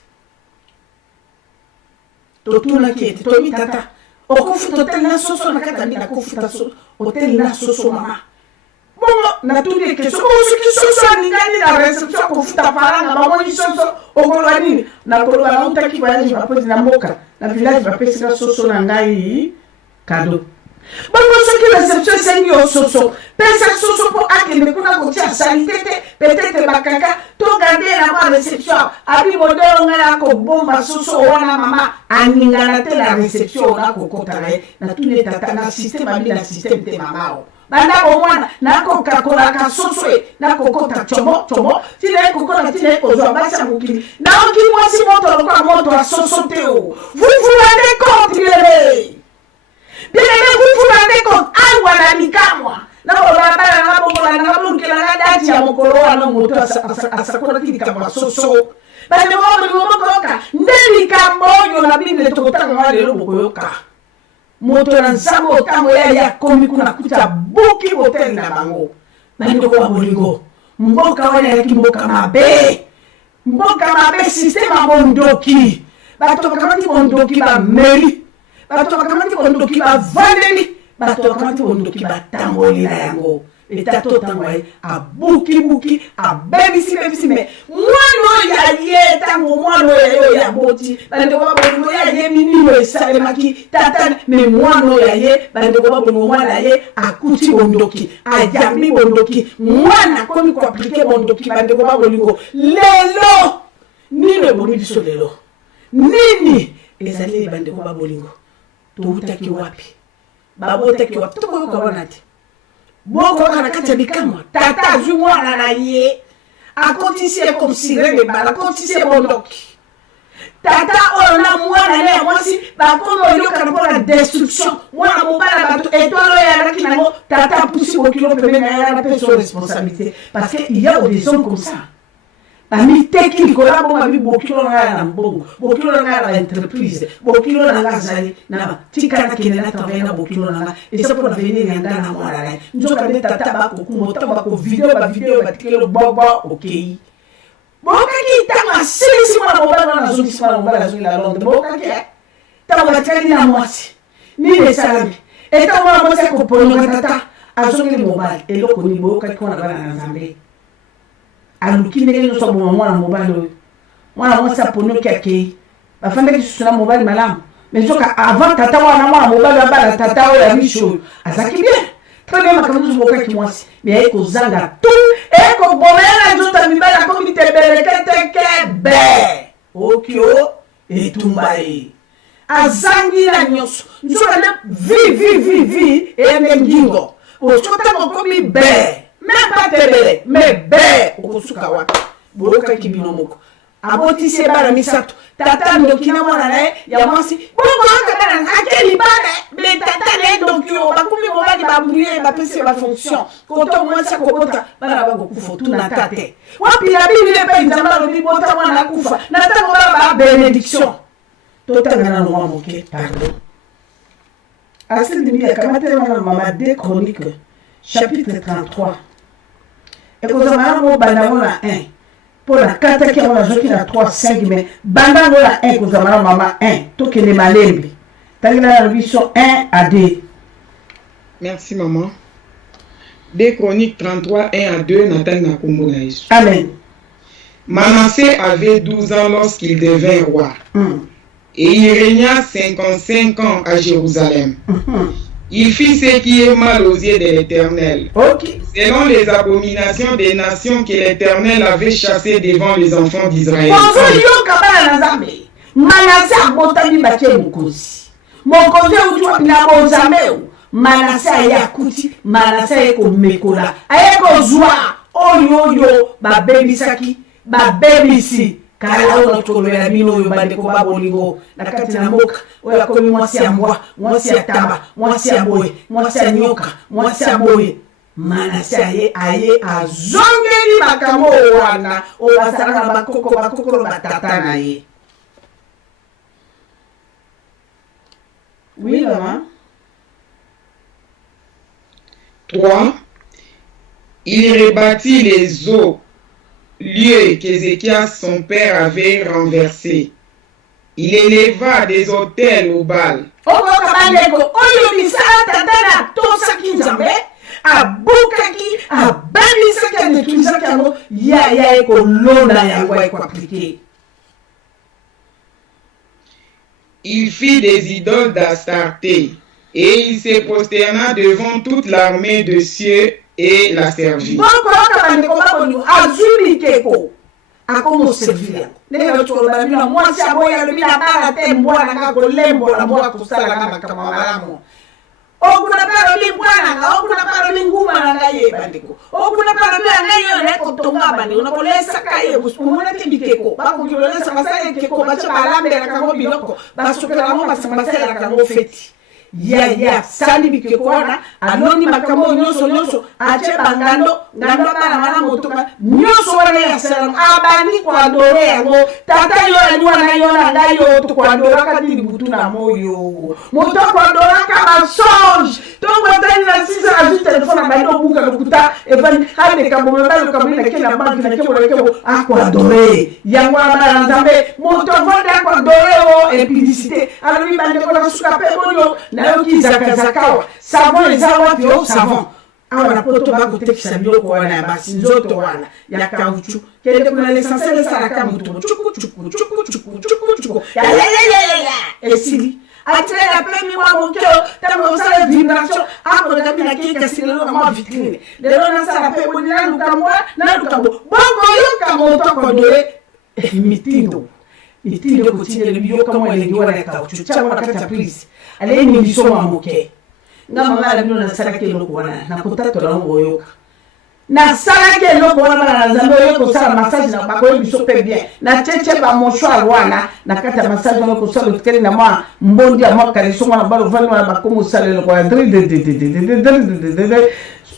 totunaki ete toyebi tata okofuta hotel na soso na kati ya mina kofuta hotel na soso mama bongo natuni eke soki soso aningani na reception akofuta faranga bamoni soso okoloba nini nakoloba nautaki voyage bapesi na mboka na village bapesika soso na ngai kado bongo soki reception esengi yo soso pesa soso mpo akende kuna kotia salite te peut-être bakaka to garde na mwa reception abi modelo ngai akobomba soso wana mama aningana te na reception ona kokota na ye natuni tata na système abi na système te mamao banda omwana nakokakolaka soso e nakokota chomo tina ekokota tina ekozwa basi ya mokili naoki mwasi moto lokola moto ya soso te o vous vous rendez compte bilele bilele vous vous rendez compte awa na mikamwa nakolabala nabomola nabulukela na dati ya mokolo wana moto asakolaki likambo ya soso bande mokoyoka nde likambo oyo na bibele tokotanga wa lelo bokoyoka moto na nsambo otango ya komi kuna kuta buki hotel na bango bandeko wa bolingo mboka wana yaki mboka mabe système bondoki bato bakamati bondoki ba meri bato bakamati bondoki ba vandeli bato bakamati bondoki ba tambolila yango etato tango abuki abebisi me mwana ya ye tango mwana ya boti bandeko ba bolingo ya ye minimo esalemaki tata me mwana ya ye bandeko ba bolingo mwana ye akuti bondoki ajambi bondoki mwana komi ko appliquer bondoki bandeko ba bolingo lelo nini boni biso lelo nini ezali bandeko ba bolingo toutaki wapi babotaki wapi tokoyoka wana te boko kana kati ya bikamwa tata azwi mwana na ye akotisi ye comme sirene bala akotisi ye bondoki tata oyo na mwana na ya mwasi bakomi oyokana mpona destruction mwana mobala bato etwalo oyo alaki nango tata apusi bokilo pembe na ye ana mpe so responsabilité parce que il y a des hommes comme ça bamiteki likola bongo babi bokilo na ngai na mbongo bokilo na ngai na entreprise bokilo na ngai azali na tika na kende na travailler na bokilo na ngai esa mpona venir na ngai na mwana na ye nzoka nde tata bakokumba otango bakovideo batikelo bobo okei bokaki ntango asilisi mwana mobali wana azongisi mwana mobali azongi na londre bokaki ntango batikali na mwasi nini esalami etango mwana mwasi akoponyoka tata azongi mobali eloko nini bokaki wana bana na nzambe aluki ndenge nyonso aboma mwana mobali oyo mwana mwasi aponyoki akei bafandaki susu na mobali malamu mais nzoka avant tata wana mwana mobali abala tata oyo ya miso oyo azalaki bien très bien makambo nyonso bokaki mwasi mais aye kozanga tu ekobomela nzoto ya mibali akomi tebeleketeke be okio etumba ye azangi na nyonso nzoka nde vi eyende ngingo osotango okomi be même pas tebele mais be okosuka wapi bokaki bino moko abotisi ebana misato tata ndoki na mwana na ye ya mwasi bongo akabana akeli bana mais tata na ye ndoki oyo bakomi mobali babrouye bapesi bafonction koto mwasi akobota bana bakokufa tuna tate wapi ya bibile mpe nzambe alobi bota mwana akufa na ntango baba bénédiction totanga na noa moke pardon asidimi akamate wana mama 2 Chroniques chapitre 33 ekozamana mo banda mona 1 pour la 4 qui on a joué na 3 5 mais banda mona 1 ekozamana mama 1 tokende malembe tangina na vision 1 à 2. Merci maman. 2 Chroniques 33 1 à 2 Nathan Kombo na Yesu. Amen. Manassé avait 12 ans lorsqu'il devint roi. Et il régna 55 ans à Jérusalem. Il fit ce qui est mal aux yeux de l'Éternel, selon les abominations des nations que l'Éternel avait chassées devant les enfants d'Israël. Manassé abotami batie mokozi. Mokozi utuwa na bozameu. Manassé ayakuti, Manassé eko mekola. Ayeko zwa oyo babebisaki, babebisi kala ona tukolo ya bino oyo bandeko babolingo na kati na mboka oyo akomi mwasi ya mbwa, mwasi ya taba, mwasi ya boye, mwasi ya nyoka, mwasi ya boye. Manase aye azongeli makambo wana oyo asalaka na bakokolo batata na ye. Oui, maman. 3. Il rebâtit les eaux, lieux qu'Ézéchias son père avait renversés. Il éleva des autels au Baal. Il fit des idoles d'Astarté et il se prosterna devant toute l'armée de cieux et la servit. Akomo servir leo tukola bila mwasi aboya bila bala tembo na ko lembo la mwa kusala kama malamu okuna pala limbwana okuna pala linguma na ngaye bandiko okuna pala bila ngayo ne ko tonga bani unakolesa kaye busumuna tibikeko bako kilolesa masaya keko bacha balambe na kango biloko basopela mo masaya na kango feti ya sali bikekwana anoni makambo nyoso ache bangando ngando bana motoka nyoso wana ya salam abani kwa dore yango tata yo aliwa na yo na ngayo to kwa dora katili butu na moyo moto kwa dora kama songe to ngotani na sisa azu telefona bando buka lokuta evani hande kambo mbalo kamina kila banki na kebo akwa dore yango abana nzambe moto voda kwa dore o implicité alors bande ko na suka pe bonyo na yoki zakazakawa savon eza wapi o savon awa na poto bako tekisa biloko wana ya basi nzoto wana ya kauchu kende kuna l'essentiel salaka mutu chuku ya esili atre la premi mwa mokeo tango sala vibration ako na kabina kika silelo na mwa vitrine lelo na sala pe bonina lukamwa na lukambo bongo yoka moto ko dole mitindo kutile libiyo kama ile ngiwa na kauchu chama kata please ale ni bisoma moke ngama mara bino na sala ke loko wana na kutato la ngo yoka na sala ke loko wana na zambo yoko sala massage na bako biso pe bien na cheche ba moshwa wana na kata massage na ko sala tukeli na mwa mbondi ya mwaka le soma na balo vanu na bakomo sala loko ya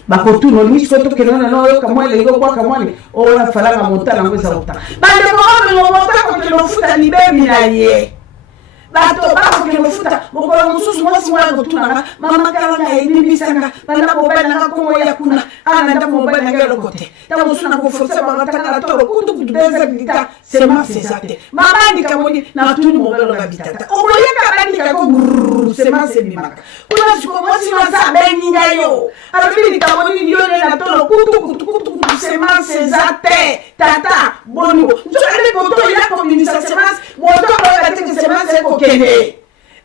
bakotu no misko to ke nona no yoka mwele ngo kwa kamwani o na falanga montana ngweza uta bande ko ngo mota ko ke no futa ni bebi na ye bato bako ke mufuta mokolo mususu mwasi mwana tuna mama kala na ebibisanga bana bobana na ko ya kuna ana nda mobana ngelo kote ta musuna ko forsa bana takala toro kuntu kudeza bita sema sesate mama ndika moni na tuni mobalo na bitata oboyeka bandika ko sema sebimaka kuna siko mwasi mwana benyi ngayo alabili kamoni ndione na toro kuntu sema sesate tata boni njole ko to ya ko minisa sema moto ko ya teke sema seko kene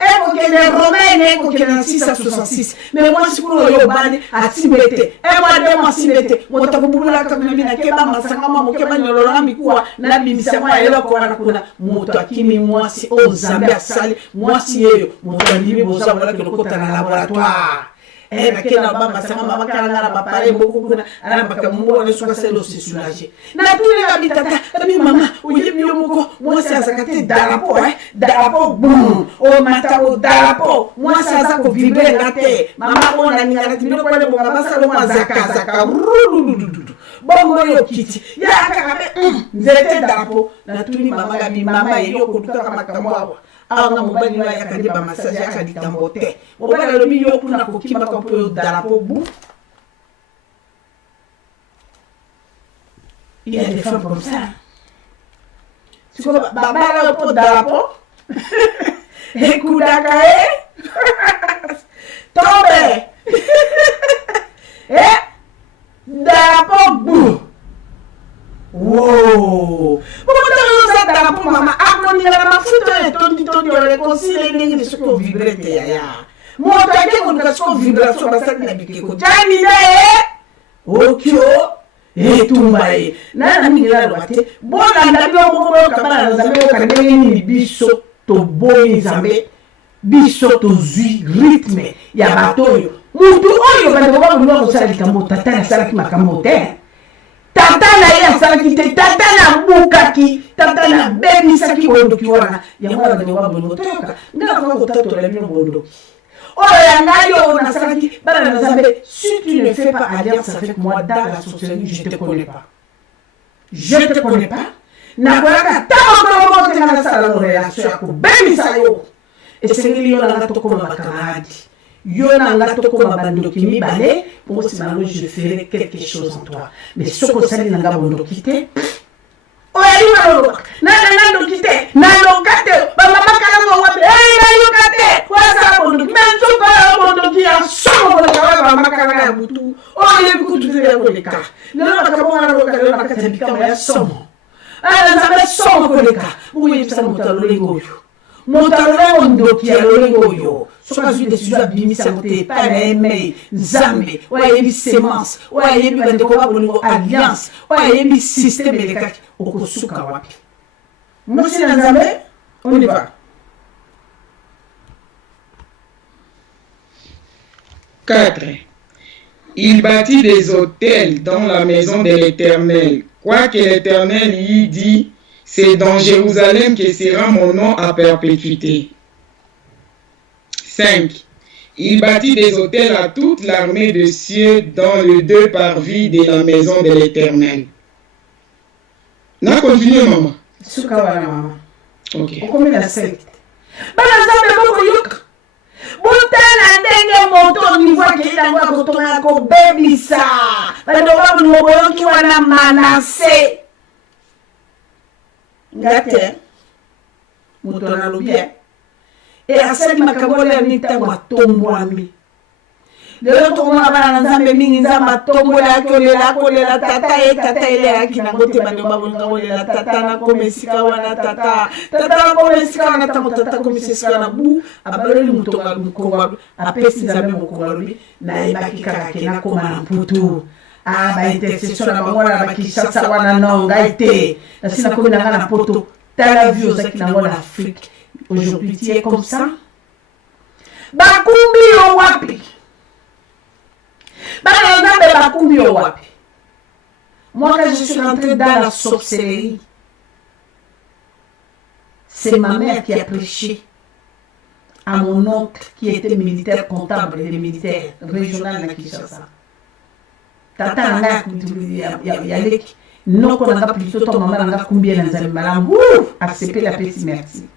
eko kene romaine eko kene 666 mais moi si kuno yo bani atibete moi de moi sibete moto ko bubula ka mina ke ba masanga mamo ke ba nyolo na mikuwa na bimisa mwa elo ko na kuna moto akimi moi si o zambe asali moi si yeyo moto ndimi boza wala ke lokota na laboratoire na kena bamba sama mama kana na bapare boko kuna ana bakamungu na suka selo si soulager na tuli ka bitata mi mama uyibi yo moko moi ça zakate darapo boum o mata o darapo moi ça za ko vibrer ngate mama ona ningana tibiro kwa le bonga basa lo mazaka bongo yo kiti ya akabe nzete darapo na tuli mama ga bi mama yo ko tuka kama kamwa anga mobali wa yakandi ba massage akaditambote mobali lo mi yo kuna ko kimba ko po darapo bu il y a des femmes comme ça tu vois baba la po darapo ekudaka tombe darapo bu wow darapo mama akoni la mafuta tondi reconcile ndenge siko vibrete ya moto ake ko ndiko vibration basaki na bikeko jani na okyo tumbaye na mingila lwate bona ndabyo moko kabala na zambe ka ndenge ni biso to boyi zambe biso to zui rythme ya batoyo mutu oyo bande ko ba ko sala likambo tata na sala ki makambo te tata na ye asalaki te tata na bukaki tata na bebisaki bondoki wana yango wana dewa bondo toyoka ngala kwa kotatola bino bondoki oyo yanga yo nasalaki bana na Nzambe si tu ne fais pas alliance avec moi dans la sorcellerie je te connais pas nakolaka tamokolomoko te ngana sala no relation ya kobebisa yo esengeli yo nanga tokoma bacamaradi yo nanga tokoma bandoki mibale mpo nsima nango je ferai quelque chose en toi mais soki osali nanga bondoki te oyali maloloka nanga ndoki te naloka te bamama kalango wapi nayoka te wasala bondoki me nzokoyo bondoki ya somo koleka wana bamama kalanga ya butu oyebi kutu te ya koleka lelo nakabonga naloka lelo nakati ya bikama ya somo Nzambe somo koleka ukuyebisa moto alolengo oyo moto alolengo ndoki alolengo oyo soki azwi décision abimisa yango te epai na ye mei Nzambe oyo ayebi semence oyo ayebi bandeko babolingo alliance oyo ayebi systeme elekaki okosuka wapi mosi na Nzambe on y va. 4. Il bâtit des autels dans la maison de l'Éternel. Quoique l'Éternel y dit, c'est dans Jérusalem que sera mon nom à perpétuité. 5. Il bâtit des autels à toute l'armée de cieux dans le deux parvis de la maison de l'Éternel. Na continue, maman. Sukawana, maman. Ok. Combien la 5? Butana ndenge moto nivoa kila ngwa kutonga ko bebisa bado babu ngoboyoki wana Manase ngate moto na lobie e asali makabole ni tangwa tombwami lelo tokona bana Nzambe mingi Nzambe atombola kolela tata ele akina ngote bando babu ngolela tata na komesika wana tata na komesika wana tata komesika na bu abaloli mutonga lukonga apesi Nzambe mukonga lobi na ebaki kaka kena koma na mputu ba intercession na bango na bakisasa wana nonga ite na sina komi na ngana poto tala vie ozaki na ngona Afrique aujourd'hui tu es comme ça bakumbi yo wapi moi quand je suis rentrée dans la sorcellerie, c'est ma mère qui a prêché à mon oncle qui était militaire comptable et militaire régional de Kinshasa. Tata nanga yaleki noko nanga plutôt ton maman nanga combien nzambe malamu accepter la petite merci.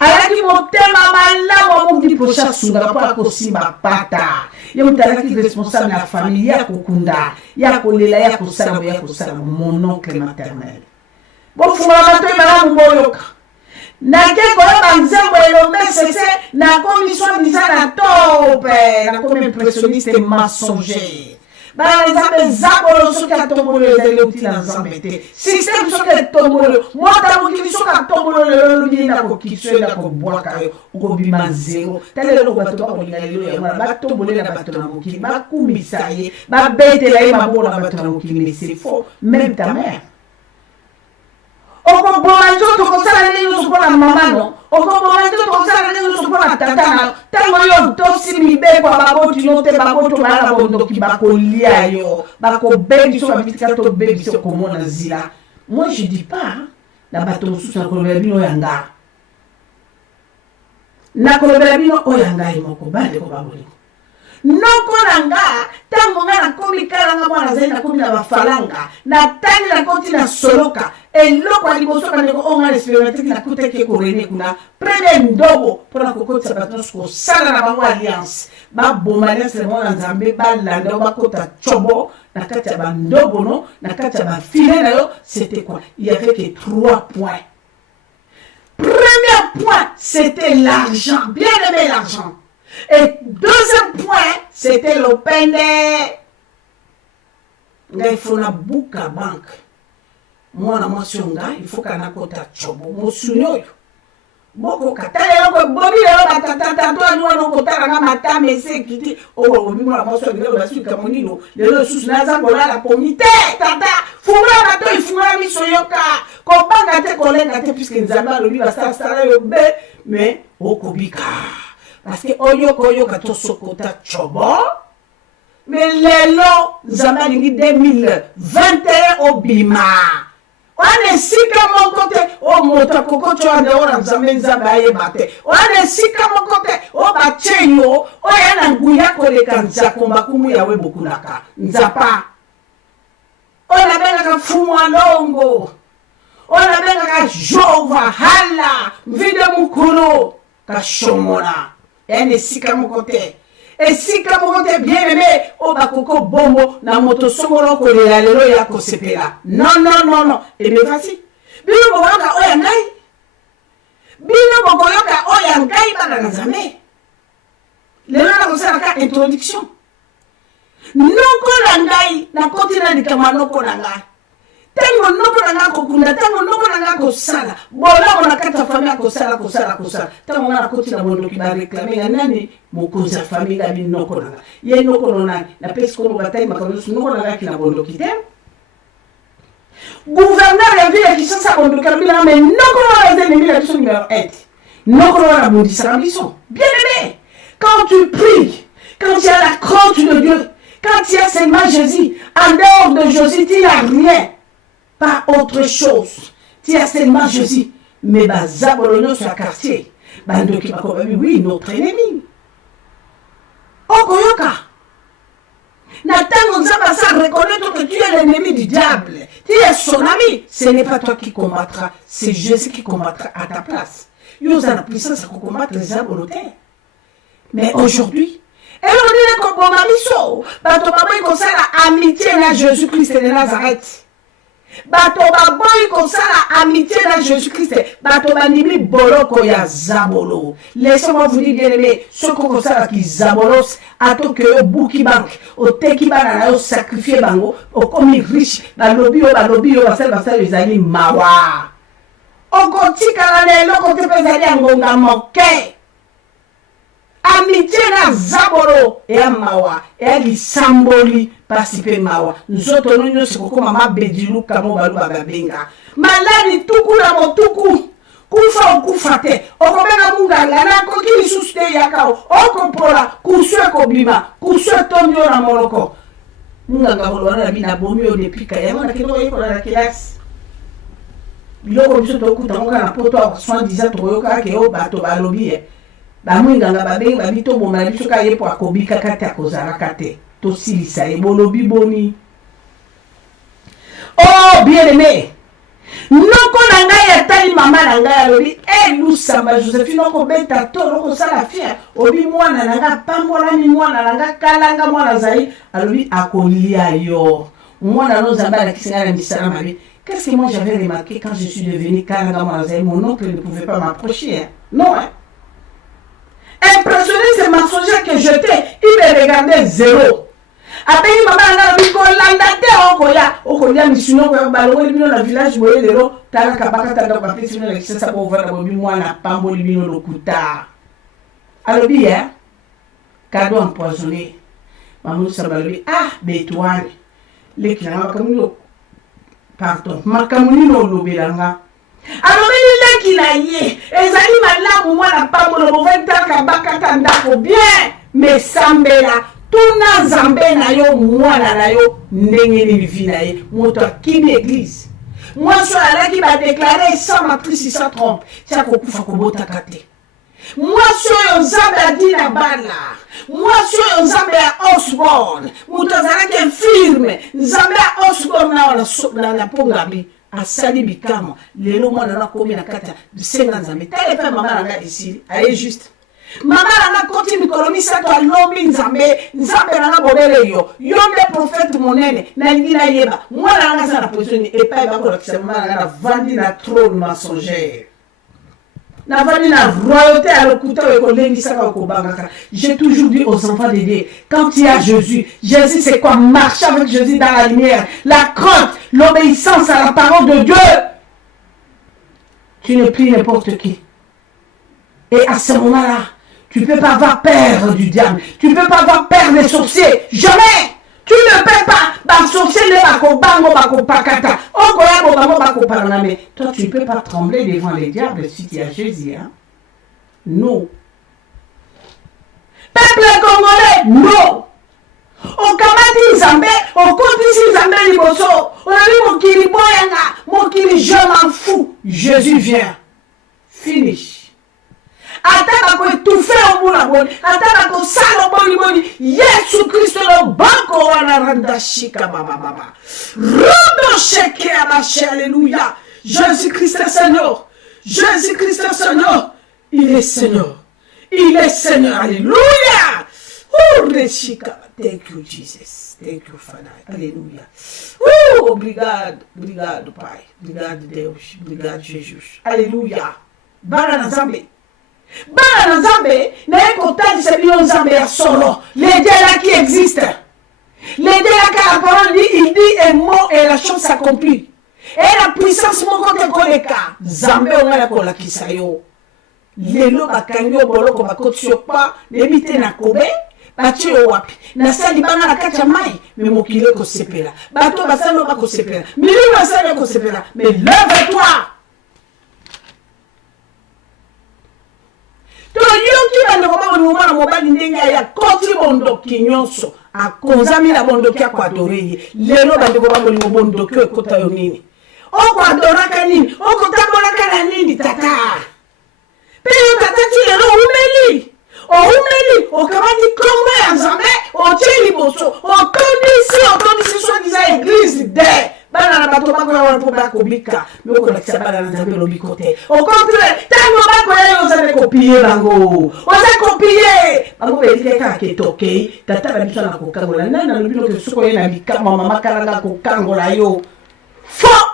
Alaki motema malamu mondi pocha sunga pa ko simba pata. Ye mutalaki responsable na famille ya kokunda ya kolela ya kosala mon oncle maternel. Bo fuma bato malamu boyoka. Na ke ko ba nzambo elombe sese na commission disana tope na comme impressionniste et mensonger. Ba nzambe zabolo soki atombolo ezali otina nzambe te système soki etombolo mwata mokili soki atombolo lelo lobina kokiswe na kobwaka yo okobima zero tala lelo bato bakolinga lelo yango na batombolela bato na mokili bakumisa ye babetela ye maboko na bato na mokili mais c'est faux même ta mère okoboma nzoto kosala ndenge nyonso mpona mama no okoboma nzoto kosala ndenge nyonso mpona tata na ntango yo tosi mibeko ya baboti no te baboto baya na bondoki bakolia yo bakobebiso babitika to bebiso komona zila. Moi je dis pas na bato mosusu nakolobela bino oyanga nakolobela bino oyanga ye moko bandeko babolingo noko nanga tango nga nakomi kala nga mwana zali nakomi na bafalanga natani nakoti na soloka eloko ya liboso bandeko oyo nga l'expérimenteki nakutaki ekorene kuna premier ndobo mpona kokotisa bato nyonso kosala na bango alliance baboma alliance na bango na Nzambe balanda bakota tsobo na kati ya bandobo no na kati ya bafile na yo. C'était quoi? Il y avait que 3 points. Premier point, c'était l'argent, bien aimé l'argent. Et deuxième point, c'était l'open. Il faut na buka bank. Moi na mwasonga, il faut kana kota chobo. Mosunyo. Boko katale yoko bobi yo batata to anwa no kotara na matame sekiti. Oh, obi mwa mwasonga yo basu kamonino. Lelo susu naza kola la pomite. Tata, fumra bato ifumra miso yoka. Kobanga te kolenga te puisque Nzamba lobi basa sala yo be, mais okobika. Parce que oyo koyo kato sokota chobo Mais lelo, Zamalingi 2021 obima. On est si comme mon côté, oh mota koko tu as dehors, Zamen Zabaye bate. On est si comme mon côté, oh bachenyo, oh yana nguya kole kanza komba kumu yawe bokunaka. Nzapa. On a bien fumwa longo. On a bien jova hala, vide mukuro, kashomona. Et si comme mon côté. Et si comme mon côté bien aimé, oh bakoko bombo, na moto somoro kole la lelo ya kosepela. Non. Et bien vas-y. Bino bokoyoka oya ngai. Bino bokoyoka oya ngai bana nazame. Lelo na kosala ka introduction. Noko na ngai na kotina likama noko na ngai. Tango noko na ngai kokunda, tango noko na ngai kosala. Bola ona kata famille kosala. Tango na kotina bondoki ba réclamer nani mokonzi ya famille ga bi noko na ngai. Ye noko na na pesi ko batai makano noko na ngai kina bondoki tem. Gouverneur ya ville qui s'en bondoki na mais noko na ngai de la numéro 1. Noko na bondisa ambition. Bien aimé, quand tu pries, quand tu as la crainte de Dieu, quand tu as seulement Jésus, en dehors de Jésus, tu n'as rien. Pas autre chose. Tu as seulement Jésus. Mais Zabolono sur le quartier. Oui, notre ennemi. Okoyoka. Nathan Nzabasa reconnaître que tu es l'ennemi du diable. Tu es son ami. Ce n'est pas toi qui combattras. C'est Jésus qui combattra à ta place. Il y a la puissance pour combattre les Zabolotaires. Mais aujourd'hui, et on dit que bon amiso, bato baboy comme ça la amitié na Jésus-Christ de Nazareth. Bato baboy comme ça la amitié na Jésus-Christ. Bato banimi boloko ya zabolo. Laissez-moi vous dire bien aimé, ceux comme ça qui zabolos, ato que yo bouki bank, o teki bana yo sacrifier bango, o komi riche, balobi yo basel ezali mawa. O kotika la lelo kote pezali angonga moke. Amitié na zaboro et mawa et lisamboli pasipe mawa nzoto nyo sikoko mama bedilu kamo balu babenga maladi tuku na motuku kufa te okobenga munganga na koki lisusu te yakao okopola kuswe kobima kuswe tombio na moloko munganga kolwana bina bomi o depika yango na kino yeko na kelasi biloko biso tokuta ngoka na poto a 70 toyoka ke o bato balobi bamwinganga babengi babito bomala biso ka yepo akobika kati akozalaka te tosilisa ebolobi boni. Oh bien aimé, noko na ngai atali mama na ngai alobi lusamba Joséphine okobeta to okosala fier obi mwana na nga pambolami mwana na nga kalanga mwana zai alobi akolia yo mwana no zamba la kisinga na misala mabe. Qu'est-ce que moi j'avais remarqué quand je suis devenu kalanga mwana zai, mon oncle ne pouvait pas m'approcher, hein? Non, hein? Impressionné ces mensongers que j'étais, il me regardait zéro. Après, il m'a dit que Okoya, Missino, Balo, Libino, la village, Boyero, Tarakabaka, Tadabaka, Sino, la Kissa, Bova, Bobimoana, Pambo, Libino, Lokuta. Alors, bien, cadeau empoisonné. Maman Sabalobi, Bétoine, les clients, pardon, Macamonino, Lobelanga. Alors, il est là qui est, ezali malamu mwana pambo lo boventa bakata ndako bien, mais sambela tuna zambe na yo mwana na yo ndenge ni vina ye moto akimi église. Moi so ala qui va déclarer sans matrice sans trompe, tia ko kufa ko bota kate. Moi so yo zambe adina bala. Moi so yo zambe a Osborne, moto zala ke firme, zambe a Osborne na na pongabi. Asali bikamo lelo mwana na komi na kata bisenga nzambe tele pe mama nanga ici aye juste mama nanga koti mikolomi sato alobi nzambe nanga bodele yo nde prophète monene na ngina yeba mwana nanga sana position et pas ba ko la mama nanga na vandi na trône mensongère na vandi na royauté à l'okuta ko lengi saka ko bangaka. J'ai toujours dit aux enfants de Dieu, quand il y a Jésus c'est quoi? Marcher avec Jésus dans la lumière, la crainte, l'obéissance à la parole de Dieu. Tu ne pries n'importe qui. Et à ce moment-là, tu ne peux pas avoir peur du diable. Tu ne peux pas avoir peur des sorciers. Jamais. Tu ne peux pas. Toi, tu ne peux pas trembler devant les diables si tu as Jésus. Hein? Non. Peuple congolais, non. okamati nzambe okotisi nzambe liboso olobi mokili boyanga mokili je m'en fous Jésus vient finish ataka koetufe omuna boni ataka kosala boni Yesu Kristo loboko wana randa shika baba rodo sheke amache alléluia Jésus Christ est Seigneur Jésus Christ est Seigneur il est Seigneur alléluia oh reshika thank you Jesus thank you Father alléluia oh obrigado Pai obrigado Deus obrigado Jesus alléluia bana na Nzambe naye kotalisa bino Nzambe ya solo les dieux là qui existent les dieux là car la parole dit il dit un mot et la chose s'accomplit et la puissance moko te koleka Nzambe ongala kolakisa yo lelo bakangi yo boloko bakotisi yo pa nebi te na kobe batie yo wapi nasali bana na kati ya mai me mokili ekosepela bato basali yo bakosepela milimo basali yo ekosepela mais lève-toi toyoki bandeko baboni mwana mobali ndenge ya koti bondoki nyonso akonzami na bondoki akoadore ye lelo bandeko baboni bondoki ekota yo nini okoadoraka nini okotambolaka na nini tata mpe yo tata ti lelo oumeli okamati kombo ya Nzambe otie liboso otondisi soi-disant église de bana na bato bakoya wana mpo bakobika me okolakisa bana na Nzambe lobiko te au contraire ntango bakoya yo oza kopie bango bango belike kaka ketokei tata na biso na kokangola nani nalobi noke soki oye na likama mama kalanga kokangola yo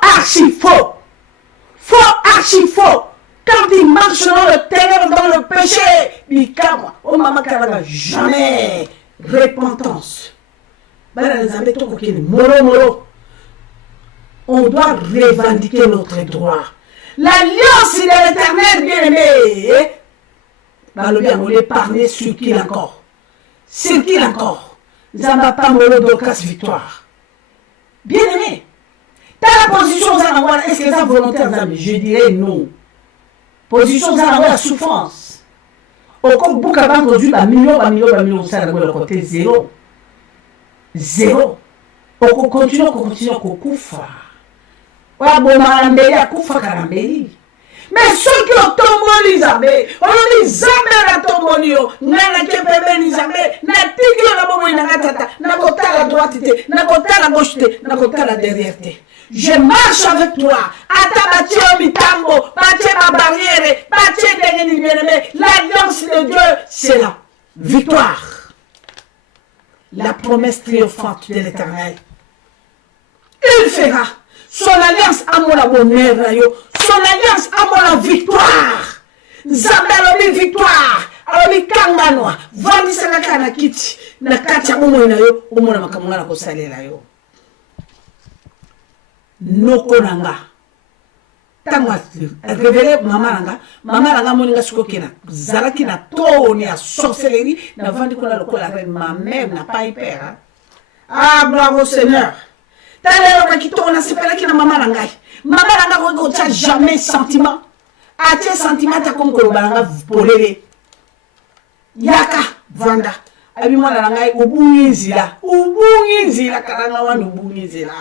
archi faux quand il marche dans le ténèbre, dans le péché, bikama, oh maman kalanga, jamais repentance. Moro. On doit revendiquer notre droit. L'alliance de l'Éternel bien-aimé. On est parlé sur qui encore. Zamba pas moro d'ocas victoire. Bien-aimé. T'as la position, est-ce que c'est volontaire? Je dirais non. Position dans la souffrance. Au coup, beaucoup avant produit million, ça dans le côté zéro. Au coup, continue kufa. Wa bon marambeli akufa karambeli. Mais ceux qui ont tombé Nzambe, on dit Nzambe la tomboli yo, ngana kepebe Nzambe, na tiki la bomo ina tata, na kota la droite te, na kota la gauche te, na kota la derrière te. Je marche avec toi. Atabatie mitambo, batie ma barrière, batie des bien-aimés. L'alliance de Dieu, c'est la victoire. La promesse triomphante de l'Éternel. Il fera son alliance à mon bonheur, son alliance à mon victoire. Zambalobi victoire. Alobi kanganoa. Vandi sanaka na kiti. Na kati ya momo inayo, umona makamungana kosalela yo. Noko nanga tangwa révélé mama nanga moninga sukokena zalaki na toni ya sorcellerie na vandi kona lokola reine ma mère n'a pas hyper gloire au Seigneur talelo ka kitona sepelaki na mama nanga ko tcha jamais sentiment atie sentiment ta comme ko balanga polele yaka vanda abi mwana nanga ubungizila karanga wana ubungizila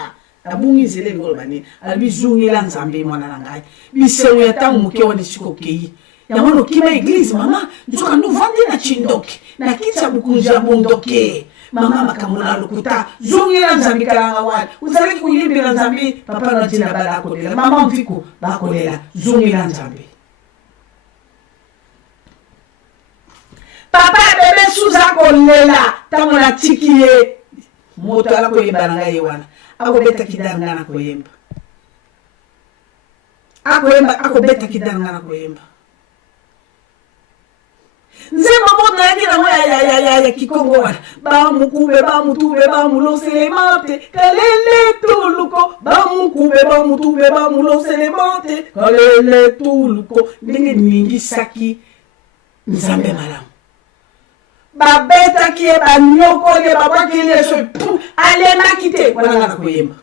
abungizele ngolbani albizungila Nzambe mwana nangai bisewu ya tangu muke wani sikokei yamono kima église mama nzoka nduvandi na chindoki na kitsa bukunja bondoke mama makamuna lukuta zungila Nzambe kalanga wani uzaleki kuyibira Nzambe papa na tina bala kolela mama mfiku bakolela zungila Nzambe papa bebe suza kolela tamona tikiye moto ala koyeba ngai wana akobeta kidanga na koyemba akobeta kidanga na koyemba nzema mona yake na moya ya kikongo wana ba mukube ba mutube ba mulosele mate kalele tuluko ba mukube ba mutube ba mulosele mate kalele tuluko ndenge ningi saki Nzambe malamu babeta kie banyoko le babaki le so ale makite wana na koyemba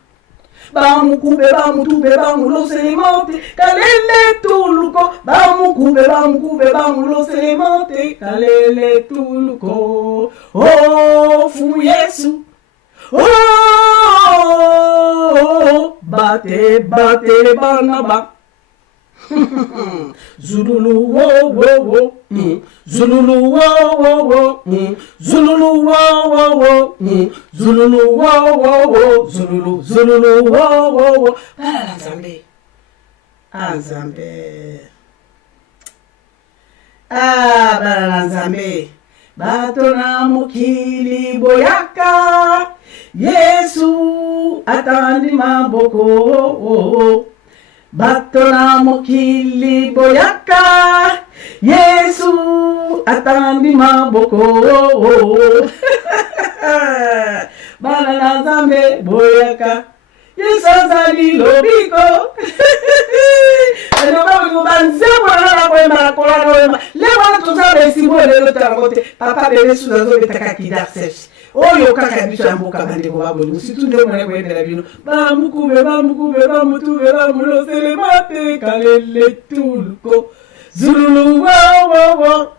ba mukube ba mutube ba mulosele mate kalele tuluko ba Bamukube, bamuloselemente, kalele tuluko. Oh, fu Yesu. Oh, bate, bate, banaba. Zululu, wo, wo, wo. Zululu, wo, wo, wo. Zululu, wo, wo, wo. Zululu, wo, wo, wo. Zululu, zululu, wo, wo, wo. Bala Nzambe. Ah, Nzambe. Ah, bala Nzambe. Batona mokili boyaka. Yesu atandi maboko. Batona mokili boyaka. Yesu atandi maboko. Bala Nzambe boyaka. Yesu azali lobiko. Papa bébé sous la zone de Takakida sèche. Oh, yo kaka biso ya mboka bande ko babolo. Si tout le monde est bino. Ba mukube, ba mulosele mate kalele tulko. Zululu wa wa wa.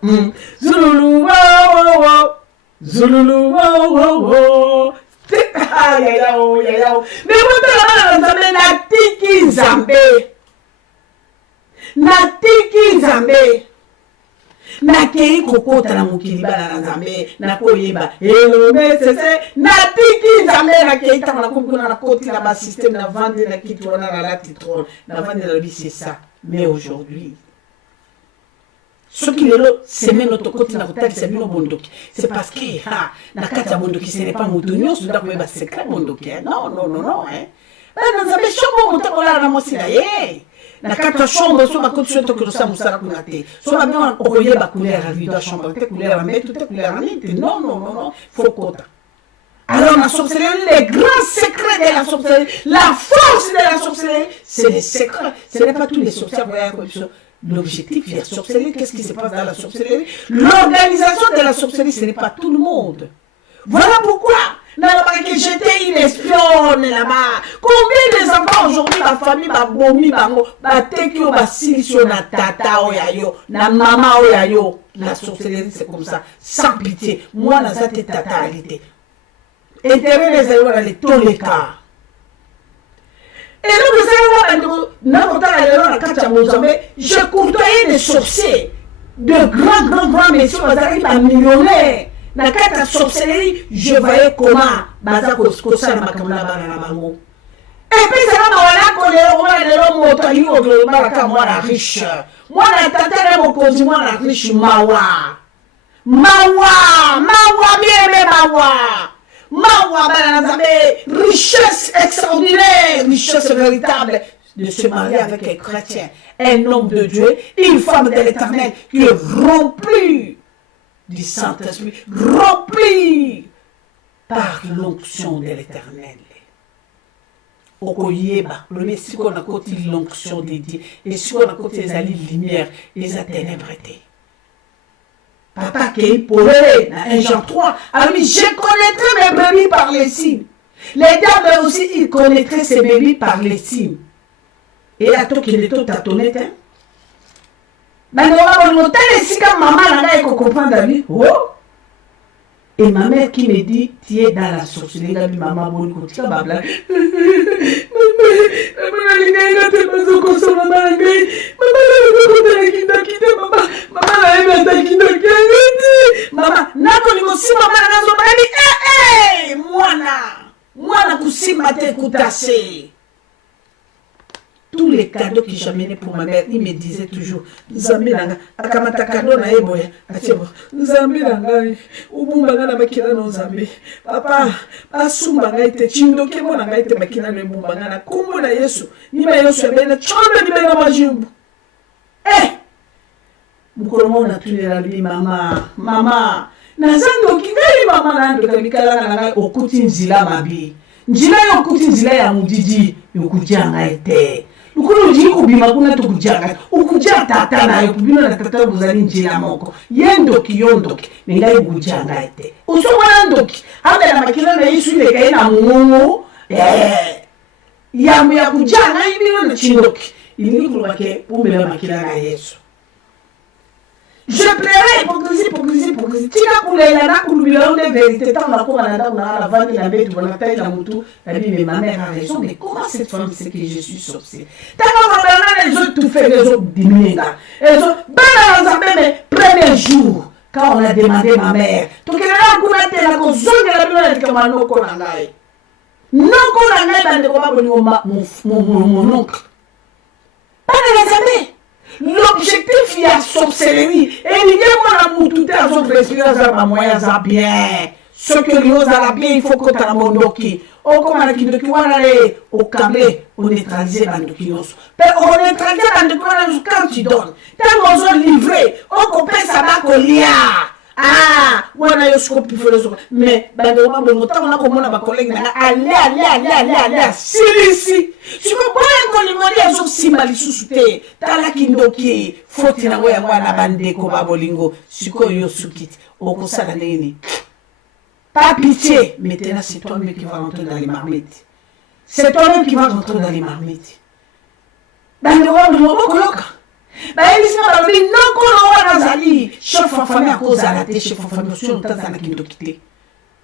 Zululu wa wa wa. Zululu wa wa wa. Aïe aïe aïe. Mais vous te Nzambe na tiki Nzambe. Na tiki Nzambe. Na kei kokota na mokili bala na Nzambe na koyeba elombe sese na tiki Nzambe na kei ta na kokona na koti na ba système na vendre na kitu na la titron na vendre la vie c'est ça. Mais aujourd'hui ce qui est là, c'est même notre côté na kotali c'est bino bondoki. C'est parce que na kati ya bondoki ce n'est pas mutunyo suda ko ba secret bondoki. Non non non non hein. Bala Nzambe shobo mutakola na mosila ye. Na kata chambre so bakoti so to ko sa musala kuna te so ba bien okoye ba couleur à vie de chambre te couleur à mettre toute couleur à mettre non non non non faut kota. Alors la sorcellerie, les grands secrets de la sorcellerie, la force de la sorcellerie, c'est les secrets. Ce n'est pas tous les sorcières. L'objectif de la sorcellerie, qu'est-ce qui se passe dans la sorcellerie? L'organisation de la sorcellerie, ce n'est pas tout le monde. Voilà pourquoi j'étais une espionne là-bas. Combien des enfants aujourd'hui, ma famille, ma bomi, ma tekio, ma silisio, na tata oyayo, na mama oyayo. La sorcellerie, c'est comme ça, sans pitié. Moi, la zate tata alité. Intérêt les aïeux dans tous les cas. Et donc, je côtoyais des sorciers, de grands messieurs, millionnaires. Dans la sorcellerie, je voyais comment Bazako Skosa na makamuna bana bango. Et puis c'est là qu'on est l'homme motayo de Malaka moi la riche. Moi la tata mon cause moi la riche mawa bien mawa bana Nzambe, richesse extraordinaire, richesse véritable de se marier avec un chrétien, un homme de Dieu, une femme de l'Éternel qui est remplie du Saint-Esprit, rempli par l'onction de l'Éternel. Okoyeba, le Messie qu'on a côté l'onction de Dieu, et si on a côté les alliés lumière, les ténébretés. Papa qui est polé, dans 1 Jean 3, alors je connaîtrai mes brebis par les signes. Les diables aussi, ils connaîtraient ces brebis par les signes. Et à toi qui est tout à ton état. Et ma mère qui me dit, tu es dans la sorcellerie, maman, tous les cadeaux que j'amenais pour ma mère, il me disait toujours, Nzambe nanga, akamata cadeau na eboya, atiebo, Nzambe nanga, ubumba na makina no Nzambe. Papa, asumba ngai te chindoke mo nanga te makina no ubumba na kumbo na Yesu. Nima Yesu abena chombe ni bena majumbu. Mukolo mo na tunela bi mama. Nazando kingali mama nando kamikala nanga okuti nzila mabi. Njila yo okuti nzila ya mudidi yokujanga ete. Ukulu jiko bima kuna tukujanga ukuja tata na yobino na tata buzali njila moko yendo kiyondoki nengai bujanga ite uso wandoki aba na makina na Yesu ile kai na mungu yamu ya kujanga ibino na chindoki ili kulubake umbe makina na Yesu Je plairais hypocrisie. Tika kulela na kulubila une vérité. Tant on a comme on a vendu la bête, on a taillé la moutou. Elle dit, mais ma mère a raison. Mais comment cette femme sait que je suis sorcière? Tant qu'on a les autres tout fait, les autres diminués. Les autres, mais premier jour, quand on a demandé ma mère, donc elle a couvert la cause de la vie de la non colangay. Non colangay, mon oncle. Pas de les amis. L'objectif, il y a sorcellerie. Et l'idée, moi, la tout à son respiration, ça moyen, ça bien. Ce que l'on a bien, il faut que tu aies un mondoki. Au comment qui de quoi aller au câblé, on neutralise Bandoki. On neutralise Bandoki quand tu donnes. Tant qu'on a livré, on coupe ça va colia. Ah, on a eu ce qu'on peut faire. Mais, Bandoki, on a comme on collègue, allez, ici. Tu comprends qu'on lui dit, ils si mal sous-souté. T'as la kindoki, faut qu'il y ait un bande ko babolingo. Suko yo sukit, au constat d'année. Pas pitié, maintenant c'est toi-même qui vas rentrer dans les marmites. C'est toi-même qui vas rentrer dans les marmites. Dans le roi de mon coloc. Il dit, non, qu'on a Zali, chef en famille à cause de la tête, chef en famille, sur le temps de la kindoki.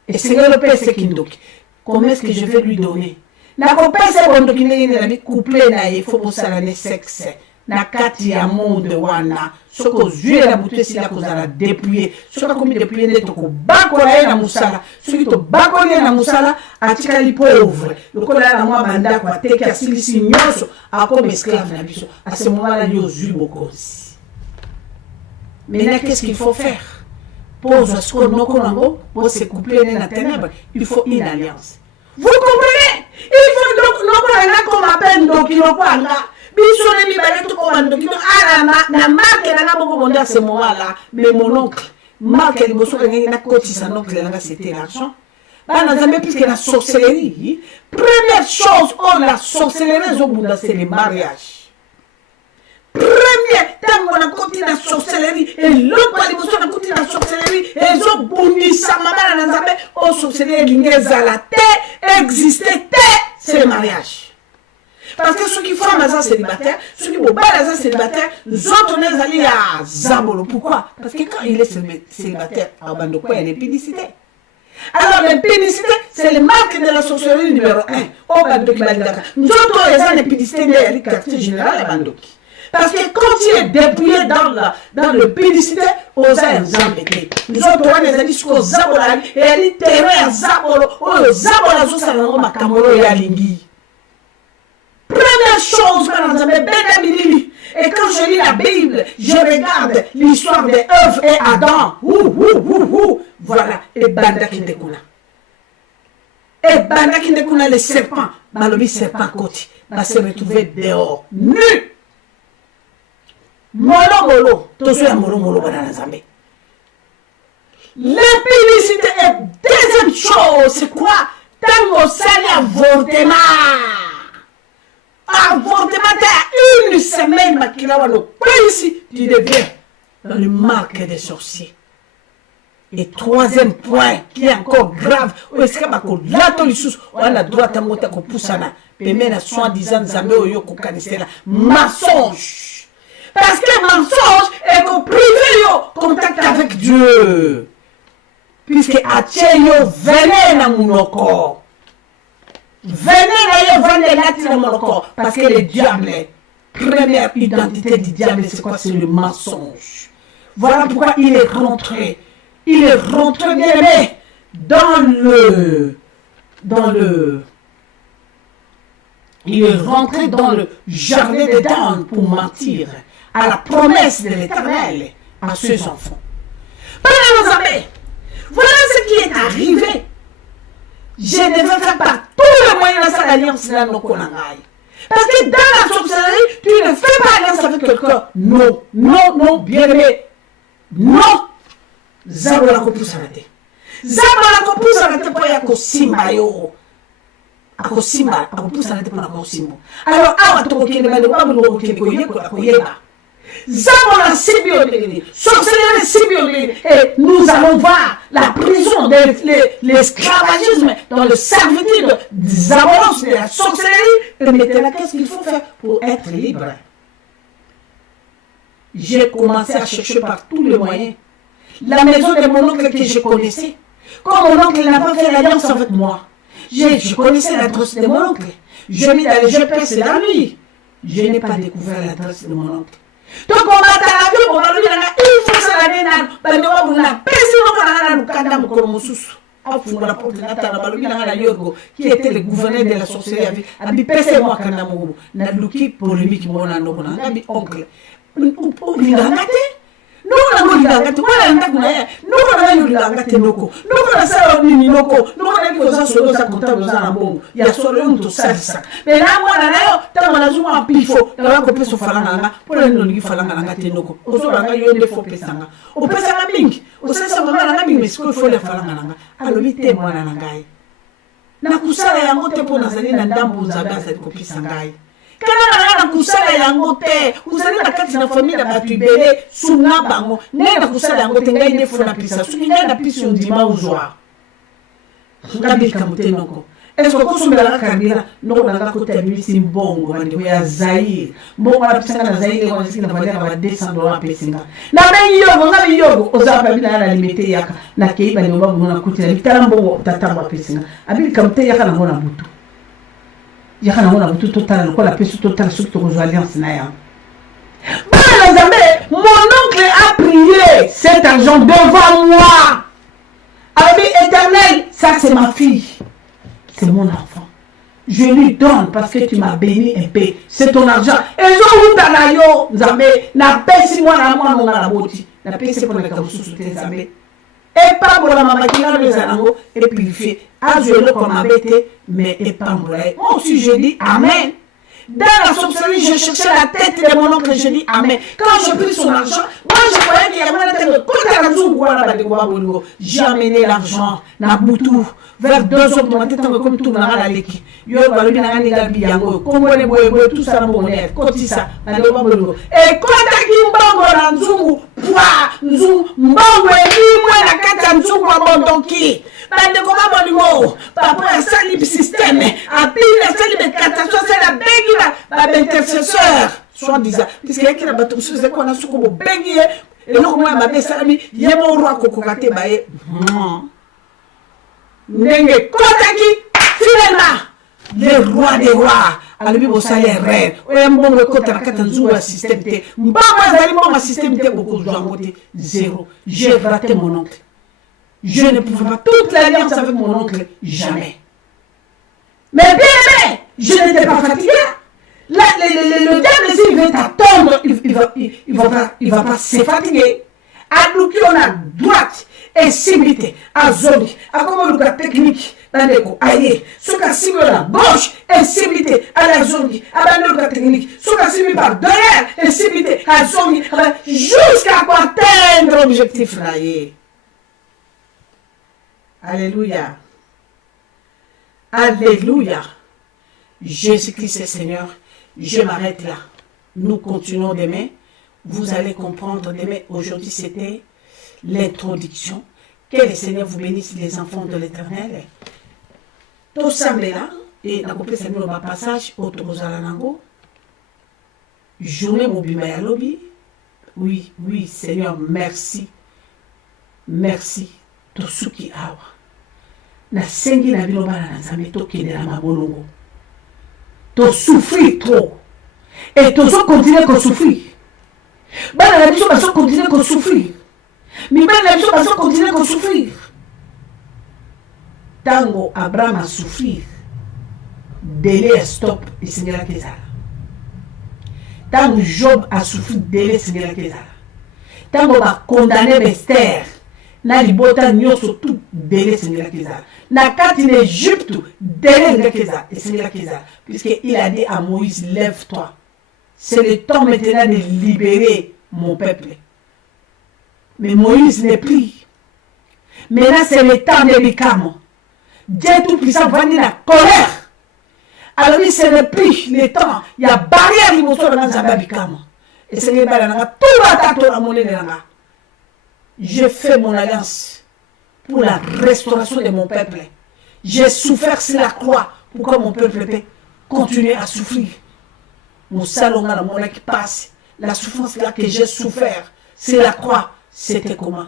Et c'est le père, c'est kindoki. Comment est-ce que je vais lui donner? Na kopesa bondo kinene na couple na il faut pour ça la sexe na kati ya monde wana soko zue na butu si la kozala dépouiller soko komi dépouiller ndeto ko bakola na musala soki to bakola na musala atika li pauvre lokola na mwa banda kwa teke asilisi nyoso akoma esclave na biso à ce moment là yo zui bokosi. Maintenant qu'est-ce qu'il faut faire pour ce qu'on non konango pour se coupler na ténèbres? Il faut une alliance. Vous comprenez? Il faut donc non qu'on appelle donc il faut pas là. Bisone mi bale to ko donc na marque na boko bonda à ce moment là mais mon oncle marque les bosso na kotisa donc c'était l'argent. Là on a jamais plus que la sorcellerie. Première chose la sorcellerie au monde c'est le mariage. Premier temps on a continué la sorcellerie et l'autre pas les bosso on a continué la sorcellerie et zo bundisa mama na nzambe au sorcellerie lingeza la terre existait c'est le mariage. Parce que ceux qui font un célibataire, ceux qui vont battre un célibataire, nous autres on est allés à Zabolo. Pourquoi? Parce que quand il est célibataire, à Bandoko, il y a l'épidicité. Alors l'épidicité, c'est le marque de la sorcellerie numéro 1. Au Bandoki Bandaka. Nous autres on est allés à l'épidicité de le quartier général à Bandoki. Parce que quand il est dépouillé dans l'épidicité, on a un zambété. Nous autres on est allés jusqu'au Zabolo et elle est terreur à Zabolo. Oh, Zabolo, ça ça va Makamoro et Alingi. Première chose, et quand je lis la Bible, je regarde l'histoire de Ève et Adam. Voilà, et Banda Kindekuna. Et Banda Kindekuna, le serpent, le serpent côté, va se retrouver dehors, nu. Molo, tout ça, molo, bananazambe. L'impudicité est deuxième chose, c'est quoi? Tango sali avortement. Avortement, une semaine, ici, tu deviens dans le marque des sorciers. Et troisième point, qui est encore grave, on a droit à monter à Poussana, mais même à soi-disant, mensonge. Parce que mensonge est qu'on prive contact avec Dieu. Puisque Atcheyo venait dans mon corps. Venez dans mon corps. Parce que le diable, première identité du diable, c'est quoi? C'est le mensonge. Voilà pourquoi il est rentré. Il est rentré bien aimé il est rentré dans le jardin d'Éden pour mentir à la promesse de l'Éternel à ses enfants. Voilà ce qui est arrivé. Je devais faire par tous les moyens de cette alliance là non konangai. Parce que dans la sorcellerie, tu ne fais pas alliance avec quelqu'un. Non, bien aimé. Non. Zabola kopusanate. Zabola kopusanate pour yakosimba yo. Akosimba, akopusanate pour nakosimbo. Alors, awa tokokende bale wabu ngokende koyeba. Zabola sibiolini, sorcellerie sibiolini, et nous allons voir la prison de l'esclavagisme dans le servitude de Zabola, de la sorcellerie. Et maintenant, qu'est-ce qu'il faut faire pour être libre? j'ai commencé à chercher par tous les moyens la maison de mon oncle que je connaissais. Comme mon oncle n'a pas fait l'alliance avec moi, je connaissais l'adresse de mon oncle. Je mis dans le GPS dans lui. Je n'ai pas découvert l'adresse de mon oncle. Donc on va t'arraver, on va lui dire, il faut ça l'année, on a qui était le gouverneur de la sorcellerie. Abi pese moi kana mo na luki polémique mo na ndoko na abi oncle. Ngangate no ngangate wala ndakuna ya no ngangate noko no sa nini noko no ko za solo sa comptable za na bongo ya solo mtu sasa mais là moi na yo tango na zuma pifo na ko peso falanga nga pour ndo ngi falanga nga te noko ozo nga yo nde fo pesanga o pesanga mingi o sasa mama nga mingi mais ko fo le falanga nga alobi te mwana na ngai na kusala yango te po nazali na ndambu za gaza ko pisa ngai kana na kusala yango te uzali na kati na famille na batu ibele sunga bango nenda kusala yango te ngai ne fo na pisa suki ngai na pisa ndima uzwa ngabi kamute noko est-ce que kusumela kandira noko na ko te bisi mbongo bandi ya Zaire mbongo na pisa na Zaire ko sikina valera ba $200 pesinga na ngabi yogo ozapa bina na limite yaka na keiba ni babu na kutira bitala mbongo tatamba pesinga abi kamute yaka na mona butu yaka na mona butu total ko la peso total surtout aux alliances na ya mon oncle a prié cet argent devant moi. Ami éternel, ça c'est ma fille. C'est mon enfant. Je lui donne parce que tu m'as béni un peu. C'est ton argent. Et je vous donne yo, Zambé, na pesi moi na moi non la boti. Na pesi pour le kabusu te Zambé. Et pas pour la maman qui l'a les anango et purifié. A Dieu le qu'on a bêté, mais et pas pour elle. Moi aussi je dis amen. Dans la sorcellerie, je cherchais la tête de mon oncle, je dis amen. Quand j'ai pris son argent, moi je croyais qu'il y avait la tête de j'ai amené l'argent, na boutou, vers 2 heures de matin, comme tout le monde a l'équipe. Yo, balobi na ngani gabi yango, comme les boy, tout ça, mon air, koti ça, na le babolo. Et quand t'as qui mbongo na nzungu, poa, nzungu, mbongo et moi la kata nzungu à bondonki. Bande koma bolimo, papa a sali système, a pile la sali de catastrophe, c'est la bégue, intercesseur, soit disant, puisqu'il y a qui n'a pas tout ce qu'on a sous comme bégue, et non, moi, ma belle salami, il y a mon roi kokokate baye. Nenge kotaki, finalement, le roi des rois, à lui, au salaire, reine, ou un bon côté à la katanzou, un système T, un système T, beaucoup de gens, zéro. J'ai raté mon oncle. Je ne pouvais pas toute l'alliance avec mon oncle, jamais. Mais bien, je n'étais pas fatigué. Le diable, s'il veut t'attendre, il va pas se fatiguer. À nous qui on a droite et civilité, à zone, à comme le technique, dans les coups, aïe, ce qu'a ciblé la gauche et civilité, à la zone, à la technique, ce qu'a ciblé par derrière et civilité, à la zone, jusqu'à atteindre l'objectif là. Alléluia. Alléluia. Jésus-Christ est Seigneur. Je m'arrête là. Nous continuons demain. Vous allez comprendre demain. Aujourd'hui, c'était l'introduction. Que le Seigneur vous bénisse, les enfants de l'Éternel. Tout semble là. Et dans le passage, autre Rosalanango. Journée Mobimaya Lobby. Oui, oui, Seigneur, merci. Merci. Tosuki awa na sengi na bino bana na nzambe tokende na mabolongo to souffrir trop et to continuer à souffrir bana na biso baso continuer à souffrir mi bana na biso baso continuer à souffrir tango Abraham a souffrir délai stop et Seigneur kezala tango Job a souffrir délai Seigneur kezala tango ba condamné Esther na libota nyonso tout délai Seigneur Kézala. Na kati l'Égypte délai Kézala et Seigneur Kézala. Puisqu'il a dit à Moïse, lève-toi. C'est le temps maintenant de libérer mon peuple. Mais Moïse n'est pris. Maintenant c'est le temps de Bikamo. Dieu tout-puissant va venir la colère. Alors il ce n'est plus le temps. Il y a barrière qui nous sort dans Zamba Bikamo. Et Seigneur Kézala, tout va t'attendre à mon élément. Je fais mon alliance pour la restauration de mon peuple. J'ai souffert sur la croix pour que mon peuple peut continuer à souffrir. Mon salon, mon qui passe. La souffrance là que j'ai souffert, c'est la croix. C'était comment?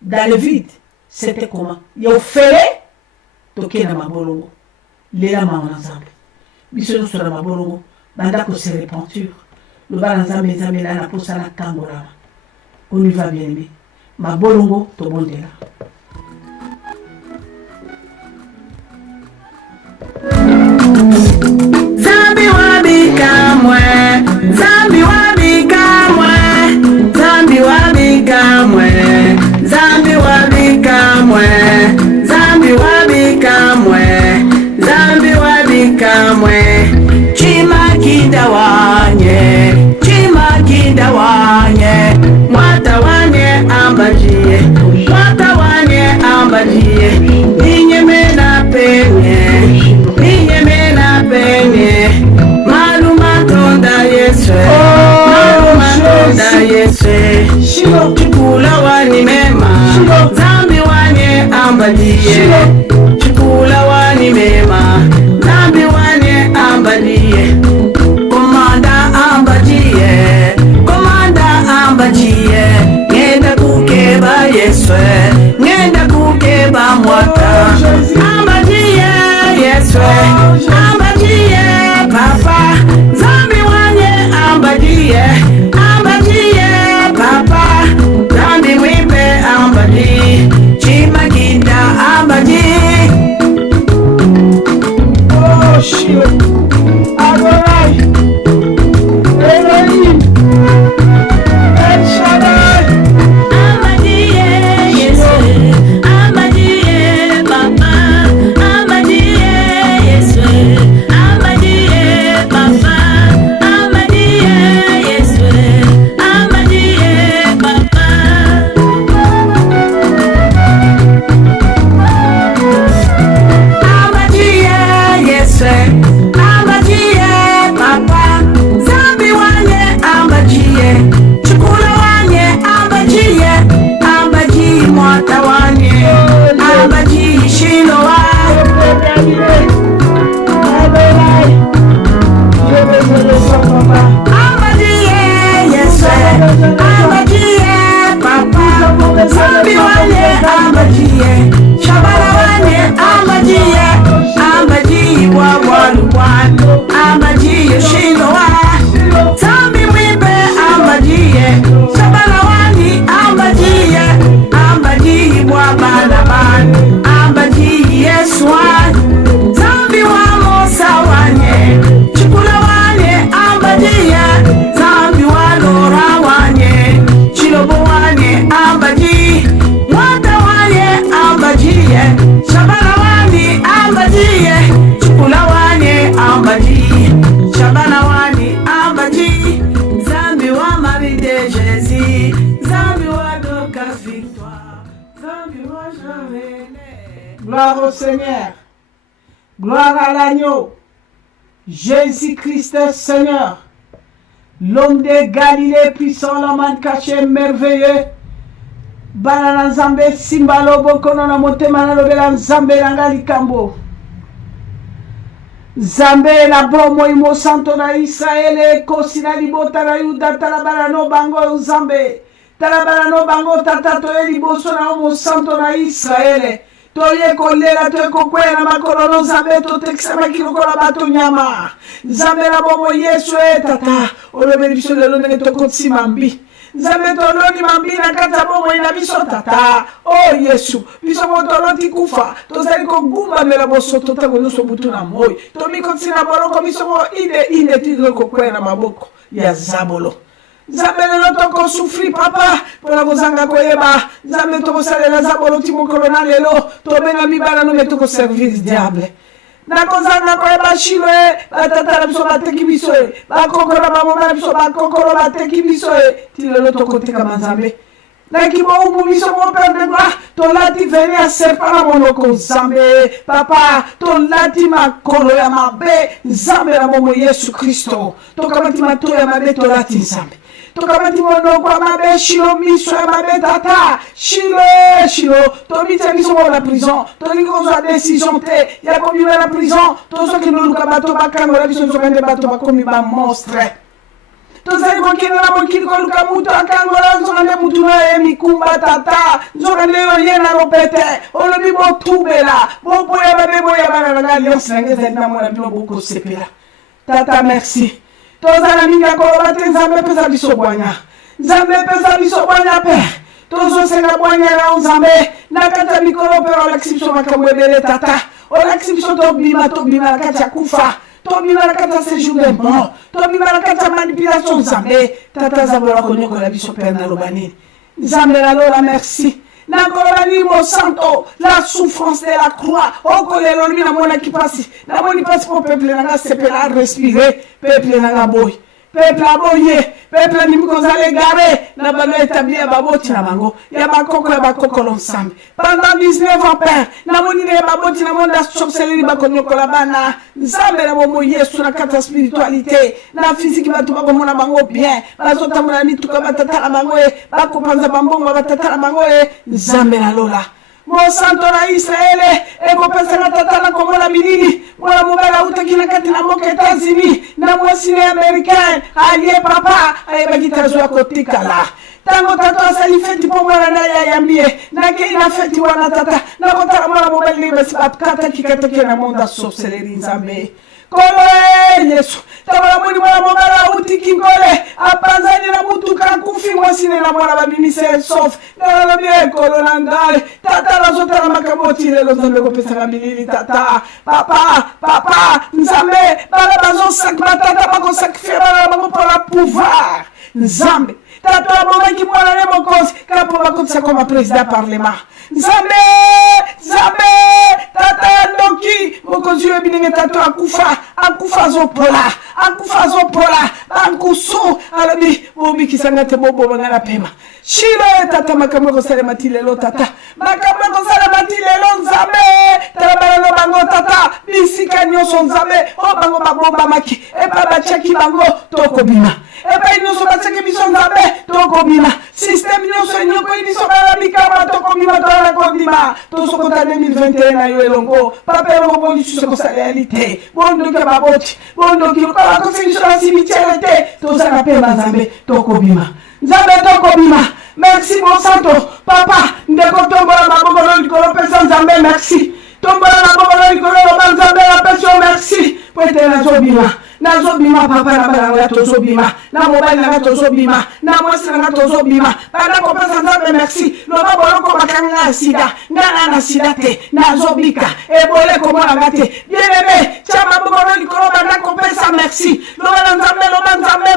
Dans le vide, c'était comment? Il y a offert, toqué dans ma bolongo. Les lames en ensemble. Biso sur ma bolongo. Banda ko se repentir. Le bal ensemble, les amis là, la pousse à la kangorama. On y va bien aimé. Ma bolongo, to bon de là. Zambi wabi kamwe, zambi wabi kamwe, zambi wabi kamwe, zambi wabi kamwe, zambi wabi kamwe, zambi wabi kamwe. Chima kinda wanye, chima kinda wanye, mwata wanye ambajie, mwata wanye ambajie, ninye mena penye, ninye mena penye, maluma tonda Yesu, maluma tonda Yesu, chukula wani mema, zambi wanye ambajie, chukula wani mema, zambi wanye ambajie, komanda ambajie, komanda ambajie, ngenda kukeba Yesu, ngenda kukeba mwata, ambajie Yesu, ambajie papa, zambi wanye ambajie, ambajie papa, zambi wipe ambajie, chima kinda ambajie. Oh shit, Adonai, Elohim, El Shaddai, ambajie Yesu, ambajie papa, ambajie Yesu, ambajie papa, ambajie Yesu, ambajie papa. Ambajie Yesu, ambajie papa, zambi wanye ambajie, chukula wanye ambajie, ambajie mwata wanye, ambajie Shilowa. Ambajie Yesu, ambajie papa, zambi wanye ambajie, shabala wanye ambajie, ambajie wawalukwan, ambajie Shilowa, zambi mwibe ambajie, shabala wani ambajie, ambajie wabalaban, ambajie Yeswan, zambi wamosa wanye, chukula wanye ambajie, zambi walora wanye, chilobo wanye ambajie, mwata wanye ambajie, shabala wani ambajie, chukula wanye ambajie, shabala wani ambajie, zambi wa mabide Jésus, zambi wa doka victoire, zambi wa jamene. Gloire au Seigneur, gloire à l'agneau, Jésus-Christ est Seigneur, l'homme de Galilée puissant, l'homme caché merveilleux. Bana nzambe simba lobo kono na motema na lobela nzambe nanga likambo. Nzambe na bomo imo santo na Israele kosi na libota na Yuda talabala no bango nzambe. Talabala no bango tatato eli boso na omo santo na Israele. Toye kolela toye kokwena makolo no nzambe to tekisama kilokola bato nyama. Nzambe na bomo Yesu tata. Olobeli biso lelo ndenge tokotsi mambi. Nzambe toloni mambina kata bomo ina biso tata. Oh Yesu, biso motoloti kufa. Tozali kogumba mela bosoto tango nyonso butu na moi. Tomikotsi na boloko biso mo ine tidro kokwena maboko ya zabolo. Nzambe lelo toko sufri papa pona kozanga koyeba. Nzambe toko salela zabolo timokolo na lelo. Tobena mibala no metoko service diable. Nakozanga koyeba shilo batata na biso bateki biso bakokolo bamoma na biso bakokolo bateki biso tilelo tokoteka manzambe nakimo umu biso mo père de gloire tolati veni a serpa na monoko nzambe papa tolati makolo ya mabe nzambe na momo Yesu Kristo tokamati mato ya mabe tolati nzambe tokamati monoko ya mabe shilo miso ya mabe tata shilo tobitya biso mo na prison tolingi kozwa décision te ya kobima na prison tozoki noluka bato bakangola biso nzokande bato bakomi bamonstre tozali kokende na mokili koluka mutu akangola nzokande mutu na ye mikumba tata nzokande oye na lopete olobi botubela boboya babeboya bana nanga alliance nange ezali na mwana bino bokosepela tata merci tozala mingi akoloba te nzambe pesa biso bwanya nzambe pesa biso bwanya pere tozosenga bwanya na nzambe na kati ya mikolo mpe olakisi biso makambo ebele tata olakisi biso tobima na kati ya kufa tobima na kati ya séjour de mort tobima na kati ya manipulation nzambe tata nzambe wakonyokola biso mpe naloba nini nzambe nalola merci nakoloba nini mosanto la souffrance de la croix okolelo lobi namonaki mpasi namoni mpasi mpo peuple nanga sepela respire peuple nanga boyi peuple aboye peuple ndimi kozala egare na bano établi ya baboti na bango ya bakokolo nsambe pendant 19 ans père namoni na ya baboti na monde ya sorcellerie bakonyokola bana nzambe na bomo yesu na kati ya spiritualité na physique bato bakomona bango bien bazotambola mituka batatala bango ye bakopanza bambongo batatala bango ye nzambe na lola mosanto na Israele ekopesaka tata na komona bilili mwana mobali autaki na kati na mboka États-Unis na mwasi na américaine alie papa ayebaki tazo ya kotikala tango tata asali feti mpo mwana na ye ayambie nakei na feti wana tata nakotala mwana mobali libesi bakataki na monde sorcellerie nzambe kolo yesu tabala moni mwana mobali auti kingole apanzani na mutuka kufi mwasine na mwana babimise sof nalalobi ekolo na ngale tata nazotala makambo ti lelo nzambe kopesaka milili tata papa nzambe bana batata bakosakrifie bana bango mpona pouvoir nzambe tata abomaki mwana ne mokonzi kala mpo bakotisa koma président parlement nzambe tata ya ndoki mokonzi oyo ebinenge tata akufa azopola bankusu alobi bobikisanga te bobomanga na pema shilo ye tata makambo ekosalema ti lelo tata makambo ekosalema ti lelo nzambe tala balano bango tata bisika nyonso nzambe o bango babombamaki epa batiaki bango tokobima epai nyonso batiaki biso nzambe tokobima systeme nyonso enyokoli biso bana mikama tokobima toala kondima tosokota 2021 na yo elongo papa elongo bolisusu ekosaleli te bondoki ya baboti bondoki lokola kosi biso na simitiere te tozala mpe banzambe tokobima nzambe tokobima merci monsanto papa ndeko tombola mabokolo likolo pesa nzambe merci tombola mabokolo likolo loba nzambe napesi yo merci po ete nazobima papa na bana nanga tozobima na mobali nanga tozobima na mwasi nanga tozobima bana kopesa nzambe merci loba boloko bakanga na sida ngana na sida te nazobika ebole komona te bien-aimé tia mabokolo likolo bana kopesa merci loba nzambe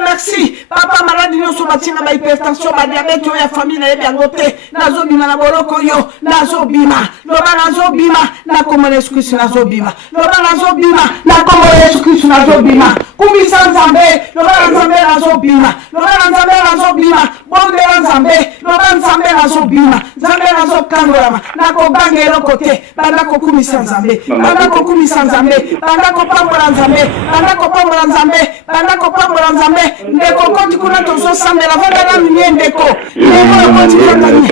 merci papa maladi nyonso batinga bahypertension badiabete oyo ya famille na yebi yango te nazobima na boloko yo nazobima loba nazobima na kombo na Yesu Kristo nazobima loba nazobima na kombo na Yesu Kristo nazobima kumisa nzambe loba nzambe nazobima bondela nzambe loba nzambe nazobima nzambe nazokangolama nakobanga eloko te banda kokumisa nzambe banda kopambola nzambe ndeko koti kuna tozosambela vandala minye ndeko koti vandani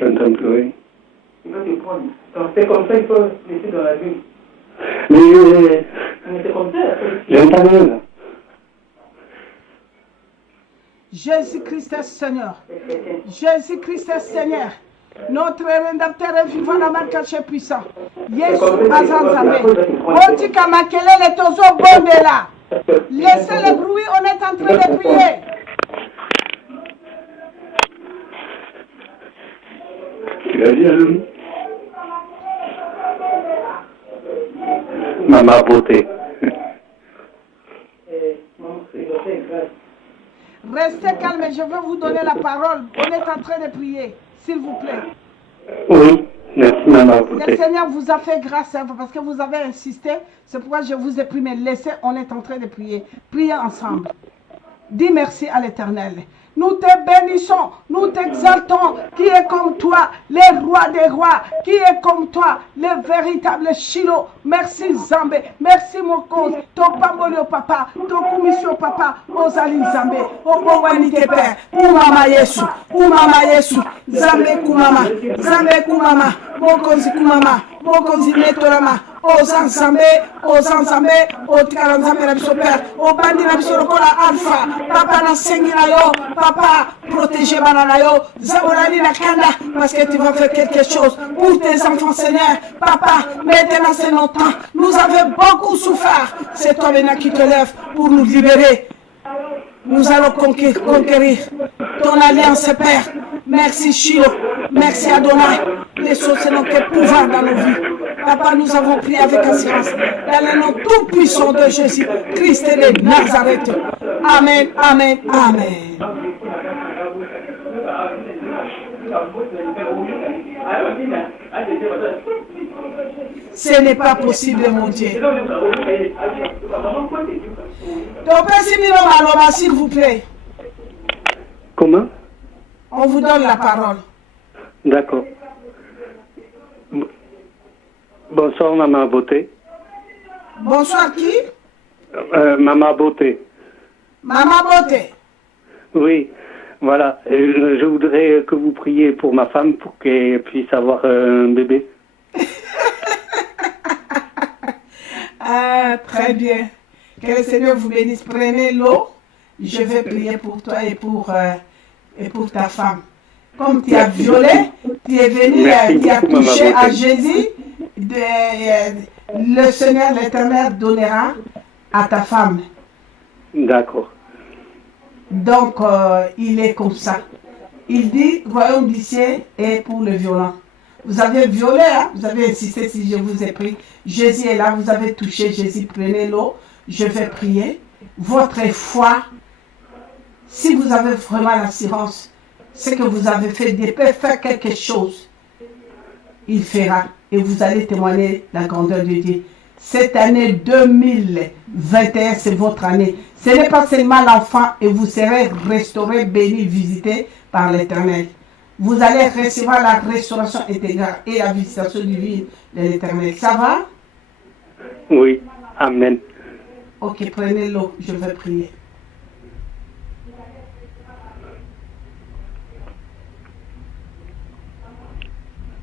J'entends plus. C'est comme ça, il faut laisser dans la vie. Mais c'est comme ça. j'entends bien. Jésus-Christ est Seigneur. Jésus-Christ est Seigneur. Notre rédempteur est vivant, la main cachée puissant. Yesu azanzame. Otika makelele tozo bondela. Laissez le bruit, on est en train de prier. Tu as dit à lui? Maman beauté. Restez calme, je vais vous donner la parole. On est en train de prier, s'il vous plaît. Oui, merci maman beauté. Le Seigneur vous a fait grâce parce que vous avez insisté. C'est pourquoi je vous ai prié. Mais laissez, on est en train de prier. Priez ensemble. Dis merci à l'Éternel. Nous te bénissons, nous t'exaltons, qui est comme toi, le roi des rois, qui est comme toi, le véritable Shiloh. Merci Zambé, merci mon cause, ton pambolio papa, ton commission papa, Ozali Zambé, au bon wanité père, Oumama Yesu, Zambé Koumama, mon cause Koumama, mokonzi netolama oza nzambe otikala nzambe na biso père obandi na biso lokola alpha papa nasengi na yo papa protégez bana na yo zabolani na kanda parce que tu vas faire quelque chose pour tes enfants Seigneur papa maintenant c'est notre temps nous avons beaucoup souffert c'est toi maintenant qui te lèves pour nous libérer. Nous allons conquérir ton alliance, Père. Merci, Shiloh. Merci, Adonai. Les choses n'ont que pouvoir dans nos vies. Papa, nous avons prié avec assurance. Dans le nom tout puissant de Jésus, Christ et de Nazareth. Amen, amen, amen. Ce n'est pas possible, mon Dieu. S'il vous plaît. Comment? On vous donne la parole. D'accord. Bonsoir, Maman Beauté. Bonsoir, qui? Maman Beauté. Maman Beauté. Oui, voilà. Je voudrais que vous priez pour ma femme pour qu'elle puisse avoir un bébé. Ah, très bien. Que le Seigneur vous bénisse. Prenez l'eau. Je vais prier pour toi et pour ta femme. Comme tu as violé, tu es venu, tu as touché à Jésus, le Seigneur l'Éternel donnera à ta femme. D'accord. Donc, il est comme ça. Il dit, royaume du ciel est pour le violent. Vous avez violé, hein? Vous avez insisté si je vous ai pris. Jésus est là, vous avez touché Jésus, prenez l'eau. Je vais prier. Votre foi, si vous avez vraiment l'assurance, c'est que vous avez fait, Dieu peut faire quelque chose. Il fera. Et vous allez témoigner la grandeur de Dieu. Cette année 2021, c'est votre année. Ce n'est pas seulement l'enfant et vous serez restaurés, bénis, visités par l'Éternel. Vous allez recevoir la restauration intégrale et la visitation divine de l'Éternel. Ça va? Oui, amen. Ok, prenez l'eau, je vais prier.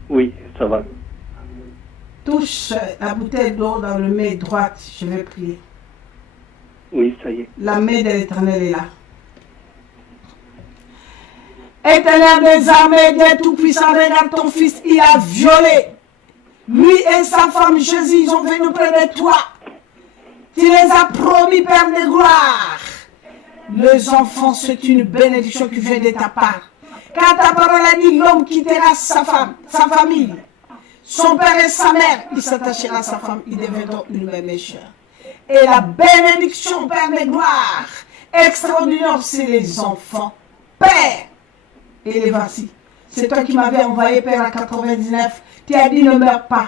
Oui, ça va. Touche la bouteille d'eau dans le main droite, je vais prier. Oui, ça y est. La main de l'Éternel est là. Éternel des armées, Dieu Tout-Puissant, regarde ton fils, il a violé. Lui et sa femme Jésus, ils ont venu près de toi. Tu les as promis, Père de gloire. Les enfants, c'est une bénédiction qui vient de ta part. Car ta parole a dit, l'homme quittera sa femme, sa famille, son père et sa mère, il s'attachera à sa femme, il deviendra une même chair. Et la bénédiction, Père de gloire, extraordinaire, c'est les enfants. Père, et les voici. C'est toi qui m'avais envoyé, Père, à 99. Tu as dit, ne meurs pas.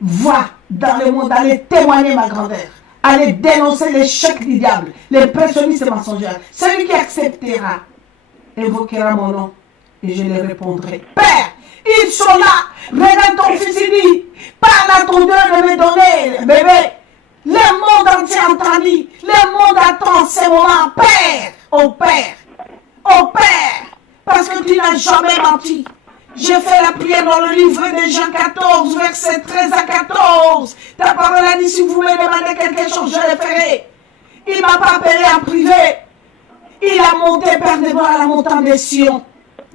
Va dans le monde, allez témoigner ma grandeur. Allez dénoncer l'échec du diable, les pressionnistes mensongers. Celui qui acceptera, évoquera mon nom et je lui répondrai. Père, ils sont là. Regarde ton fils, il dit, parle à ton Dieu de me donner, bébé. Le monde entier entendu. Le monde attend en ce moment. Père, oh Père, oh Père, parce que tu n'as jamais menti. J'ai fait la prière dans le livre de Jean 14, versets 13 à 14. Ta parole a dit, si vous me demandez quelque chose, je le ferai. Il ne m'a pas appelé en privé. Il a monté, Père de gloire, à la montagne des Sion.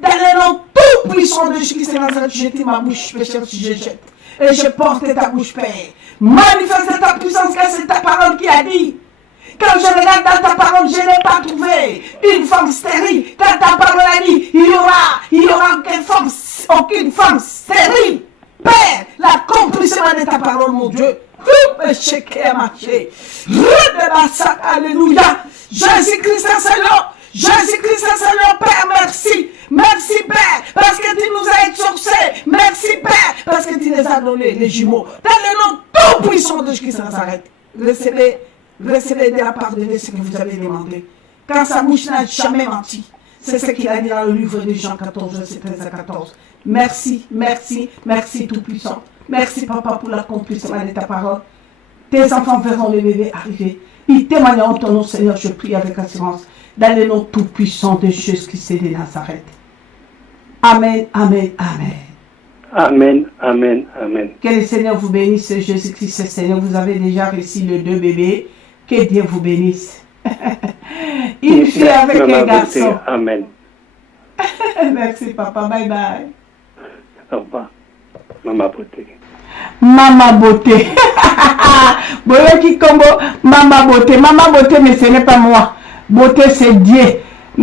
Dans le nom tout puissant de Jésus-Christ de Nazareth, je jette ma bouche, pécheur, si je jette. Et je porte ta bouche, Père. Manifeste ta puissance, car c'est ta parole qui a dit. Quand je regarde dans ta parole, je n'ai pas trouvé une femme stérile. Quand ta parole a dit, il y aura aucune femme stérile. Père, l'accomplissement de ta parole, mon Dieu. Alléluia. Jésus-Christ est Seigneur. Jésus-Christ est Seigneur, Père, merci. Merci, Père, parce que tu nous as exaucés. Merci, Père, parce que tu les as donné, les jumeaux. Dans le nom tout puissant de Jésus-Christ de Nazareth. Recevez de la part de Dieu ce que vous avez demandé. Quand sa bouche n'a jamais menti. C'est ce qu'il a dit dans le livre de Jean 14, verset 13 à 14. Merci, merci, merci Tout-Puissant. Merci, Papa, pour l'accomplissement de ta parole. Tes enfants verront le bébé arriver. Ils témoigneront ton nom, Seigneur, je prie avec assurance. Dans le nom tout-puissant de Jésus-Christ de Nazareth. Amen, amen, amen. Amen, amen, amen. Que le Seigneur vous bénisse, Jésus-Christ, Seigneur. Vous avez déjà reçu les 2 bébés. Que Dieu vous bénisse. Une fille avec un garçon. Amen. Merci, papa. Bye bye. Au revoir. Maman beauté. Maman beauté. Boyo qui combo, maman beauté. Maman beauté, mais ce n'est pas moi. Beauté, c'est Dieu.